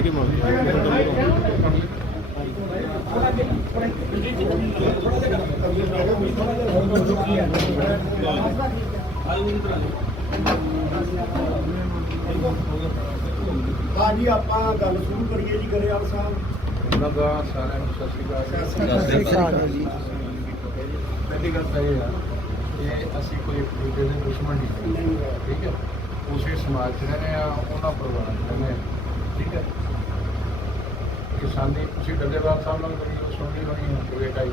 ਹੈਗੇ ਮਾਫੀ ਹਾਂਜੀ ਆਪਾਂ ਗੱਲ ਸ਼ੁਰੂ ਕਰੀਏ ਜੀ ਗਰੇਵਾਲ ਸਾਹਿਬ। ਉਹਨਾਂ ਦਾ ਸਾਰਿਆਂ ਨੂੰ ਸਤਿ ਸ਼੍ਰੀ ਅਕਾਲ ਪਹਿਲੀ ਗੱਲ ਤਾਂ ਇਹ ਆ ਕਿ ਅਸੀਂ ਕੋਈ ਇੱਕ ਦੂਜੇ ਦੇ ਦੁਸ਼ਮਣ ਨਹੀਂ। ਨਹੀਂ ਠੀਕ ਹੈ? ਉਸੇ ਸਮਾਜ 'ਚ ਰਹਿੰਦੇ ਆ ਉਹਨਾਂ ਪਰਿਵਾਰਾਂ 'ਚ ਰਹਿੰਦੇ ਆ ਠੀਕ ਹੈ। ਕਿਸਾਨੀ ਤੁਸੀਂ ਡੱਲੇਵਾਲ ਸਾਹਿਬ ਨਾਲ ਕਰੀ ਸੁਣਨੀ ਹੋਣੀ ਹੈ? ਕੋਈ ਕਾਈ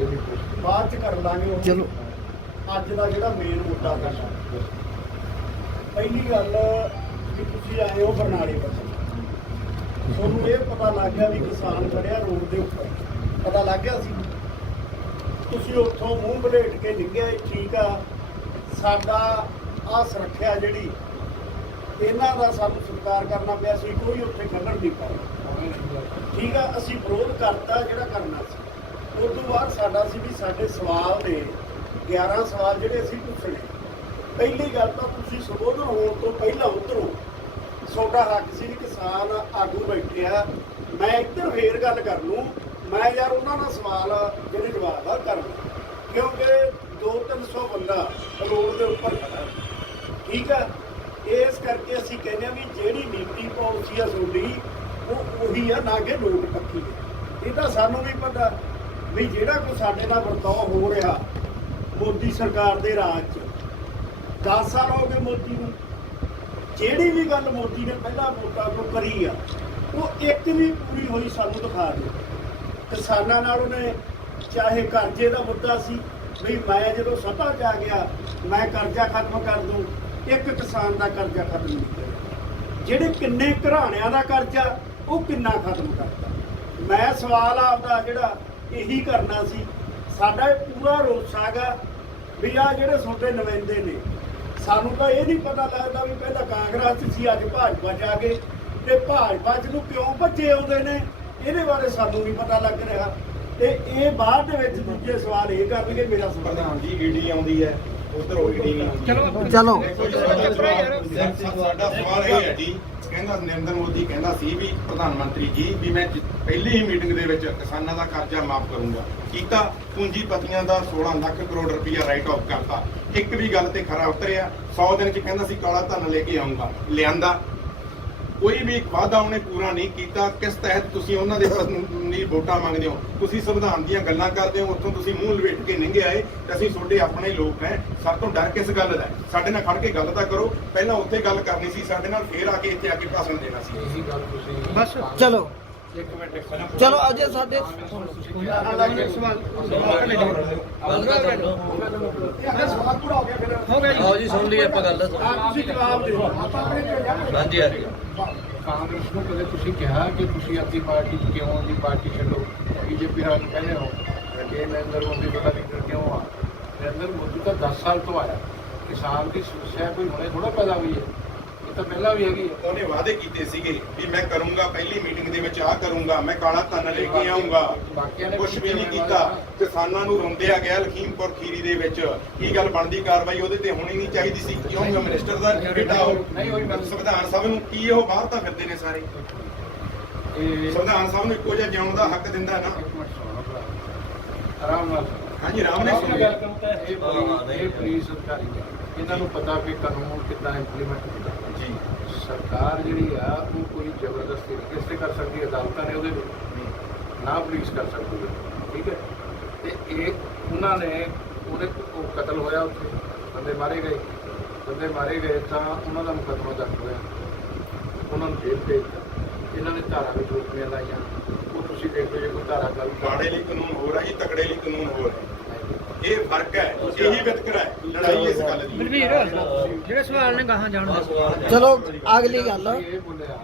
ਇਹ ਵੀ ਪੁੱਛ ਬਾਅਦ ਚ ਕਰ ਲਾਂਗੇ ਉਹ। ਚਲੋ। ਅੱਜ ਦਾ ਜਿਹੜਾ ਮੇਨ ਮੁੱਦਾ ਹੈ ਪਹਿਲੀ ਗੱਲ ਕਿ ਤੁਸੀਂ ਆਏ ਹੋ ਬਰਨਾਲੇ ਤੋਂ ਤੁਹਾਨੂੰ ਇਹ ਪਤਾ ਲੱਗ ਗਿਆ ਵੀ ਕਿਸਾਨ ਖੜਿਆ ਰੋਡ ਦੇ ਉੱਪਰ। ਪਤਾ ਲੱਗ ਗਿਆ ਸੀ। ਤੁਸੀਂ ਉੱਥੋਂ ਮੂੰਹ ਬਲੇਟ ਕੇ ਨਿਕਲੇ ਠੀਕ ਆ। ਸਾਡਾ ਆ ਸੁਰੱਖਿਆ ਜਿਹੜੀ ਇਹਨਾਂ ਦਾ ਸਾਨੂੰ ਸਤਿਕਾਰ ਕਰਨਾ ਪਿਆ ਸੀ, ਕੋਈ ਉੱਥੇ ਖੱਲਣ ਨਹੀਂ ਪਾਇਆ। ਠੀਕ ਆ, ਅਸੀਂ ਵਿਰੋਧ ਕਰਤਾ ਜਿਹੜਾ ਕਰਨਾ ਸੀ। ਉਸ ਤੋਂ ਬਾਅਦ ਸਾਡਾ ਸੀ ਵੀ ਸਾਡੇ ਸਵਾਲ ਦੇ 11 ਸਵਾਲ ਜਿਹੜੇ ਅਸੀਂ ਪੁੱਛਣੇ। ਪਹਿਲੀ ਗੱਲ ਤਾਂ ਤੁਸੀਂ ਸੰਬੋਧਨ ਹੋਣ ਤੋਂ ਪਹਿਲਾਂ ਉਤਰੋ ਤੁਹਾਡਾ ਹੱਕ ਸੀ ਵੀ ਕਿਸਾਨ ਆਗੂ ਬੈਠਿਆ ਮੈਂ ਇੱਧਰ ਫੇਰ ਗੱਲ ਕਰ ਲੂੰ। ਮੈਂ ਯਾਰ ਉਹਨਾਂ ਦਾ ਸਵਾਲ ਜਿਹੜੇ ਜਵਾਬ ਆ ਕਰਨਾ ਕਿਉਂਕਿ 2-300 ਬੰਦਾ ਰੋਡ ਦੇ ਉੱਪਰ ਖੜਾ। ਠੀਕ ਆ ਇਸ ਕਰਕੇ ਅਸੀਂ ਕਹਿੰਦੇ ਆ ਵੀ ਜਿਹੜੀ ਨੀਤੀ ਪਾਲਿਸੀ ਆ ਤੁਹਾਡੀ, ਉਹ ਉਹੀ ਆ, ਨਾ ਕਿ ਲੋਕ ਪੱਕੀ ਇਹ ਤਾਂ ਸਾਨੂੰ ਵੀ ਪਤਾ ਵੀ ਜਿਹੜਾ ਕੋਈ ਸਾਡੇ ਨਾਲ ਵਰਤਾਓ ਹੋ ਰਿਹਾ ਮੋਦੀ ਸਰਕਾਰ ਦੇ ਰਾਜ 'ਚ 10 ਸਾਲ ਹੋ ਗਏ ਮੋਦੀ ਨੂੰ। ਜਿਹੜੀ ਵੀ ਗੱਲ ਮੋਦੀ ਨੇ ਪਹਿਲਾਂ ਵੋਟਾਂ ਤੋਂ ਕਰੀ ਆ, ਉਹ ਇੱਕ ਵੀ ਪੂਰੀ ਹੋਈ ਸਾਨੂੰ ਦਿਖਾ ਦਿਓ। ਕਿਸਾਨਾਂ ਨਾਲ ਉਹਨੇ, ਚਾਹੇ ਕਰਜ਼ੇ ਦਾ ਮੁੱਦਾ ਸੀ, ਵੀ ਮੈਂ ਜਦੋਂ ਸੱਤਾ 'ਚ ਆ ਗਿਆ, ਮੈਂ ਕਰਜ਼ਾ ਖਤਮ ਕਰ ਦੂੰ ਇੱਕ ਕਿਸਾਨ ਦਾ ਕਰਜ਼ਾ ਖਤਮ ਨਹੀਂ ਕਰਿਆ ਜਿਹੜੇ ਕਿੰਨੇ ਘਰਾਣਿਆਂ ਦਾ ਕਰਜ਼ਾ, ਉਹ ਕਿੰਨਾ ਖਤਮ ਕਰਦਾ ਮੈਂ ਸਵਾਲ ਆਪਦਾ ਜਿਹੜਾ ਇਹੀ ਕਰਨਾ ਸੀ, ਸਾਡਾ ਇਹ ਪੂਰਾ ਰੋਸਾ ਹੈਗਾ ਵੀ ਆ ਜਿਹੜੇ ਤੁਹਾਡੇ ਨੁਮਾਇੰਦੇ ਨੇ, ਸਾਨੂੰ ਤਾਂ ਇਹ ਨਹੀਂ ਪਤਾ ਲੱਗਦਾ ਵੀ ਪਹਿਲਾਂ ਕਾਂਗਰਸ 'ਚ ਸੀ, ਅੱਜ ਭਾਜਪਾ 'ਚ ਆ ਗਏ। ਤੇ ਭਾਜਪਾ 'ਚ ਨੂੰ ਕਿਉਂ ਭੱਜੇ ਆਉਂਦੇ ਨੇ? ਇਹਦੇ ਬਾਰੇ ਸਾਨੂੰ ਨਹੀਂ ਪਤਾ ਲੱਗ ਰਿਹਾ। ਤੇ ਇਹ ਬਾਅਦ ਦੇ ਵਿੱਚ ਦੂਜੇ ਸਵਾਲ ਇਹ ਕਰਨਗੇ, ਮੇਰਾ ਪ੍ਰਧਾਨ ਜੀ ਈਡੀ ਆਉਂਦੀ ਹੈ। ਉਧਰ ਉਹ ਈਡੀ ਨਹੀਂ ਚਲੋ। ਸਾਡਾ ਸਵਾਲ ਇਹ ਹੈ ਜੀ ਕਹਿੰਦਾ ਨਰਿੰਦਰ ਮੋਦੀ ਕਹਿੰਦਾ ਸੀ ਵੀ ਪ੍ਰਧਾਨ ਮੰਤਰੀ ਜੀ ਵੀ ਮੈਂ ਪਹਿਲੀ ਹੀ ਮੀਟਿੰਗ ਦੇ ਵਿੱਚ ਕਿਸਾਨਾਂ ਦਾ ਕਰਜ਼ਾ ਮਾਫ ਕਰੂੰਗਾ। ਕੀਤਾ ਪੂੰਜੀਪਤੀਆਂ ਦਾ 16 ਲੱਖ ਕਰੋੜ ਰੁਪਇਆ ਰਾਈਟ ਆਫ ਕਰਤਾ। ਇੱਕ ਵੀ ਗੱਲ ਤੇ ਖਰਾ ਉਤਰਿਆ। 100 ਦਿਨ ਚ ਕਹਿੰਦਾ ਸੀ ਕਾਲਾ ਧਨ ਲੈ ਕੇ ਆਉਂਗਾ। ਲਿਆਂਦਾ। ਕੋਈ ਵੀ ਇੱਕ ਵਾਅਦਾ ਉਹਨੇ ਪੂਰਾ ਨਹੀਂ ਕੀਤਾ ਕਿਸ ਤਹਿਤ ਤੁਸੀਂ ਉਹਨਾਂ ਦੇ ਲਈ ਵੋਟਾਂ ਮੰਗਦੇ ਹੋ? ਤੁਸੀਂ ਸੰਵਿਧਾਨ ਦੀਆਂ ਗੱਲਾਂ ਕਰਦੇ ਹੋ ਉੱਥੋਂ ਤੁਸੀਂ ਮੂੰਹ ਲਵੇਟ ਕੇ ਨਿੰਗੇ ਆਏ ਤੇ ਅਸੀਂ ਤੁਹਾਡੇ ਆਪਣੇ ਲੋਕ ਹੈ। ਸਭ ਤੋਂ ਡਰ ਕਿਸ ਗੱਲ ਦਾ? ਸਾਡੇ ਨਾਲ ਖੜ ਕੇ ਗੱਲ ਤਾਂ ਕਰੋ। ਪਹਿਲਾਂ ਉੱਥੇ ਗੱਲ ਕਰਨੀ ਸੀ ਸਾਡੇ ਨਾਲ ਫੇਰ ਆ ਕੇ ਇੱਥੇ ਆ ਕੇ ਭਾਸ਼ਣ ਦੇਣਾ ਸੀ। ਇਹੀ ਗੱਲ ਤੁਸੀਂ ਬਸ ਚਲੋ। ਚਲੋ ਅਜੇ ਸਾਡੇ ਸਵਾਲ ਪੂਰਾ ਹੋ ਗਿਆ ਫਿਰ ਹੋ ਗਿਆ ਆਓ ਜੀ ਸੁਣ ਲਈ ਆਪਾਂ ਗੱਲ ਤੁਸੀਂ ਜਵਾਬ ਦਿਓ ਹਾਂਜੀ ਹਾਂਜੀ। ਕਾਂਗਰਸ ਨੂੰ ਕਦੇ ਤੁਸੀਂ ਕਿਹਾ ਕਿ ਤੁਸੀਂ ਆਪਣੀ ਪਾਰਟੀ ਕਿਉਂ ਦੀ ਪਾਰਟੀ ਛੱਡੋ? ਬੀਜੇਪੀ ਨਾਲ ਕਹਿੰਦੇ ਹੋ ਕਿ ਨਰਿੰਦਰ ਮੋਦੀ ਪਤਾ ਨਹੀਂ ਕਿਉਂ ਆ। ਨਰਿੰਦਰ ਮੋਦੀ ਤਾਂ 10 ਸਾਲ ਤੋਂ ਆਇਆ। ਕਿਸਾਨ ਦੀ ਸਮੱਸਿਆ ਕੋਈ ਹੁਣੇ ਥੋੜਾ ਪੈਦਾ ਹੋਈ ਹੈ। ਇਹ ਤਾਂ ਪਹਿਲਾਂ ਵੀ ਹੈਗੀ ਹੈ ਉਹਨੇ ਵਾਅਦੇ ਕੀਤੇ ਸੀਗੇ ਵੀ ਮੈਂ ਕਰੂੰਗਾ ਪਹਿਲੀ ਮੀਟਿੰਗ ਦੇ ਵਿੱਚ ਆ ਕਰੂੰਗਾ ਮੈਂ ਕਾਲਾ ਧਨ ਲੈ ਕੇ ਆਉਂਗਾ ਬਾਕੀਆਂ ਨੇ ਕੁਝ ਵੀ ਨਹੀਂ ਕੀਤਾ। ਕਿਸਾਨਾਂ ਨੂੰ ਰੋਂਦਿਆ ਗਿਆ ਲਖੀਮਪੁਰ ਖੀਰੀ ਦੇ ਵਿੱਚ। ਕੀ ਗੱਲ ਬਣਦੀ ਕਾਰਵਾਈ ਉਹਦੇ ਤੇ ਹੋਣੀ ਨਹੀਂ ਚਾਹੀਦੀ ਸੀ? ਕਿਉਂ ਮਿਨਿਸਟਰ ਦਾ ਬੇਟਾ ਉਹ ਨਹੀਂ ਹੋਈ। ਸੰਵਿਧਾਨ ਸਭਾ ਨੂੰ ਕੀ ਉਹ ਬਾਹਰ ਤਾਂ ਫਿਰਦੇ ਨੇ ਸਾਰੇ? ਇਹ ਸੰਵਿਧਾਨ ਸਭਾ ਨੂੰ ਇੱਕੋ ਜਿਹਾ ਜਿਉਣ ਦਾ ਹੱਕ ਦਿੰਦਾ ਨਾ। ਸੁਣੋ। ਆਰਾਮ ਨਾਲ ਹਾਂਜੀ ਰਾਮ ਨੇ ਸੁਣਿਆ ਗੱਲ ਕਰੂੰ ਤਾਂ ਇਹ ਪੁਲਿਸ- ਅਧਿਕਾਰੀ ਇਹਨਾਂ ਨੂੰ ਪਤਾ ਵੀ ਕਾਨੂੰਨ ਕਿੱਦਾਂ ਇੰਪਲੀਮੈਂਟ ਕੀਤਾ ਜੀ। ਸਰਕਾਰ ਜਿਹੜੀ ਆ ਉਹ ਕੋਈ ਜ਼ਬਰਦਸਤੀ ਨਹੀਂ ਕਿਸੇ ਕਰ ਸਕਦੀ ਅਦਾਲਤਾਂ ਨੇ ਉਹਦੇ ਵਿੱਚ ਨਾ ਪੁਲਿਸ ਕਰ ਸਕਦੀ ਹੈ ਠੀਕ ਹੈ? ਤੇ ਇਹ ਉਹਨਾਂ ਨੇ ਉਹਦੇ ਉਹ ਕਤਲ ਹੋਇਆ ਉੱਥੇ ਬੰਦੇ ਮਾਰੇ ਗਏ। ਬੰਦੇ ਮਾਰੇ ਗਏ ਤਾਂ ਉਹਨਾਂ ਦਾ ਮੁਕੱਦਮਾ ਦਰਜ ਹੋਇਆ। ਉਹਨਾਂ ਨੂੰ ਜੇਲ੍ਹ ਭੇਜ ਦਿੱਤਾ। ਇਹਨਾਂ ਨੇ ਧਾਰਾ ਵੀ ਰੋਕੀਆਂ ਲਾਈਆਂ। ਉਹ ਤੁਸੀਂ ਦੇਖੋ ਜੇ ਕੋਈ ਧਾਰਾ ਗੱਲ ਮਾੜੇ ਲਈ ਕਾਨੂੰਨ ਹੋ ਰਿਹਾ ਜੀ ਤਕੜੇ ਲਈ ਕਾਨੂੰਨ ਹੋ ਰਿਹਾ। ਇਹ ਫ਼ਰਕ ਹੈ ਇਹੀ ਵਿਤਕਰਾ ਹੈ ਲੜਾਈ ਇਸ ਗੱਲ ਦੀ ਜਿਹੜੇ ਸਵਾਲ ਨੇ ਗਾਹਾਂ ਜਾਣ। ਚਲੋ ਅਗਲੀ ਗੱਲ ਇਹ ਬੋਲਿਆ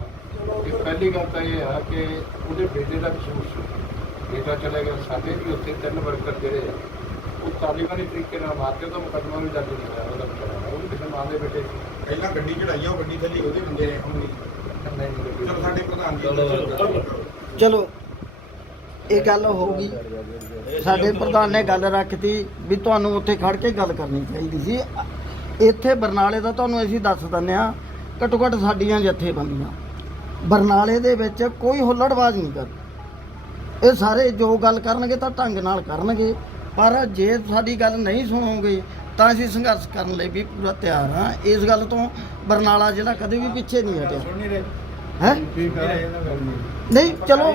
ਕਿ ਪਹਿਲੀ ਗੱਲ ਤਾਂ ਇਹ ਆ ਕਿ ਉਹਦੇ ਬੇਟੇ ਦਾ ਕਸੂਰ ਸੀ ਬੇਟਾ ਚਲੇ ਗਿਆ ਸਾਡੇ ਵੀ ਉੱਥੇ ਤਿੰਨ ਵਰਕਰ ਜਿਹੜੇ ਆ ਉਹ ਤਾਲੀਬਾਨੀ ਤਰੀਕੇ ਨਾਲ ਮਾਰ ਕੇ ਤਾਂ ਮੁਕੱਦਮਾ ਵੀ ਦਰਜ ਨਹੀਂ ਹੋਇਆ ਉਹਦਾ ਵਿਚਾਰਾ ਉਹ ਵੀ ਕਿਸੇ ਮਾਂ ਦੇ ਬੇਟੇ ਪਹਿਲਾਂ ਗੱਡੀ ਚੜਾਈ ਆ ਉਹ ਗੱਡੀ ਥੱਲੇ ਉਹਦੇ ਬੰਦੇ ਹੁਣ ਨਹੀਂ। ਚਲੋ ਸਾਡੇ ਪ੍ਰਧਾਨ ਜੀ ਚਲੋ। ਇਹ ਗੱਲ ਹੋ ਗਈ ਸਾਡੇ ਪ੍ਰਧਾਨ ਨੇ ਗੱਲ ਰੱਖਤੀ ਵੀ ਤੁਹਾਨੂੰ ਉੱਥੇ ਖੜ ਕੇ ਗੱਲ ਕਰਨੀ ਚਾਹੀਦੀ ਸੀ। ਇੱਥੇ ਬਰਨਾਲੇ ਦਾ ਤੁਹਾਨੂੰ ਅਸੀਂ ਦੱਸ ਦਿੰਦੇ ਆ ਘੱਟੋ ਘੱਟ ਸਾਡੀਆਂ ਜਥੇਬੰਦੀਆਂ। ਬਰਨਾਲੇ ਦੇ ਵਿੱਚ ਕੋਈ ਹੁੱਲੜਬਾਜ਼ ਨਹੀਂ ਕਰ। ਇਹ ਸਾਰੇ ਜੋ ਗੱਲ ਕਰਨਗੇ ਤਾਂ ਢੰਗ ਨਾਲ ਕਰਨਗੇ। ਪਰ ਜੇ ਸਾਡੀ ਗੱਲ ਨਹੀਂ ਸੁਣੋਗੇ, ਤਾਂ ਅਸੀਂ ਸੰਘਰਸ਼ ਕਰਨ ਲਈ ਵੀ ਪੂਰਾ ਤਿਆਰ ਹਾਂ। ਇਸ ਗੱਲ ਤੋਂ ਬਰਨਾਲਾ ਜ਼ਿਲ੍ਹਾ ਕਦੇ ਵੀ ਪਿੱਛੇ ਨਹੀਂ ਹਟਿਆ। ਹੈ? ਨਹੀਂ ਚਲੋ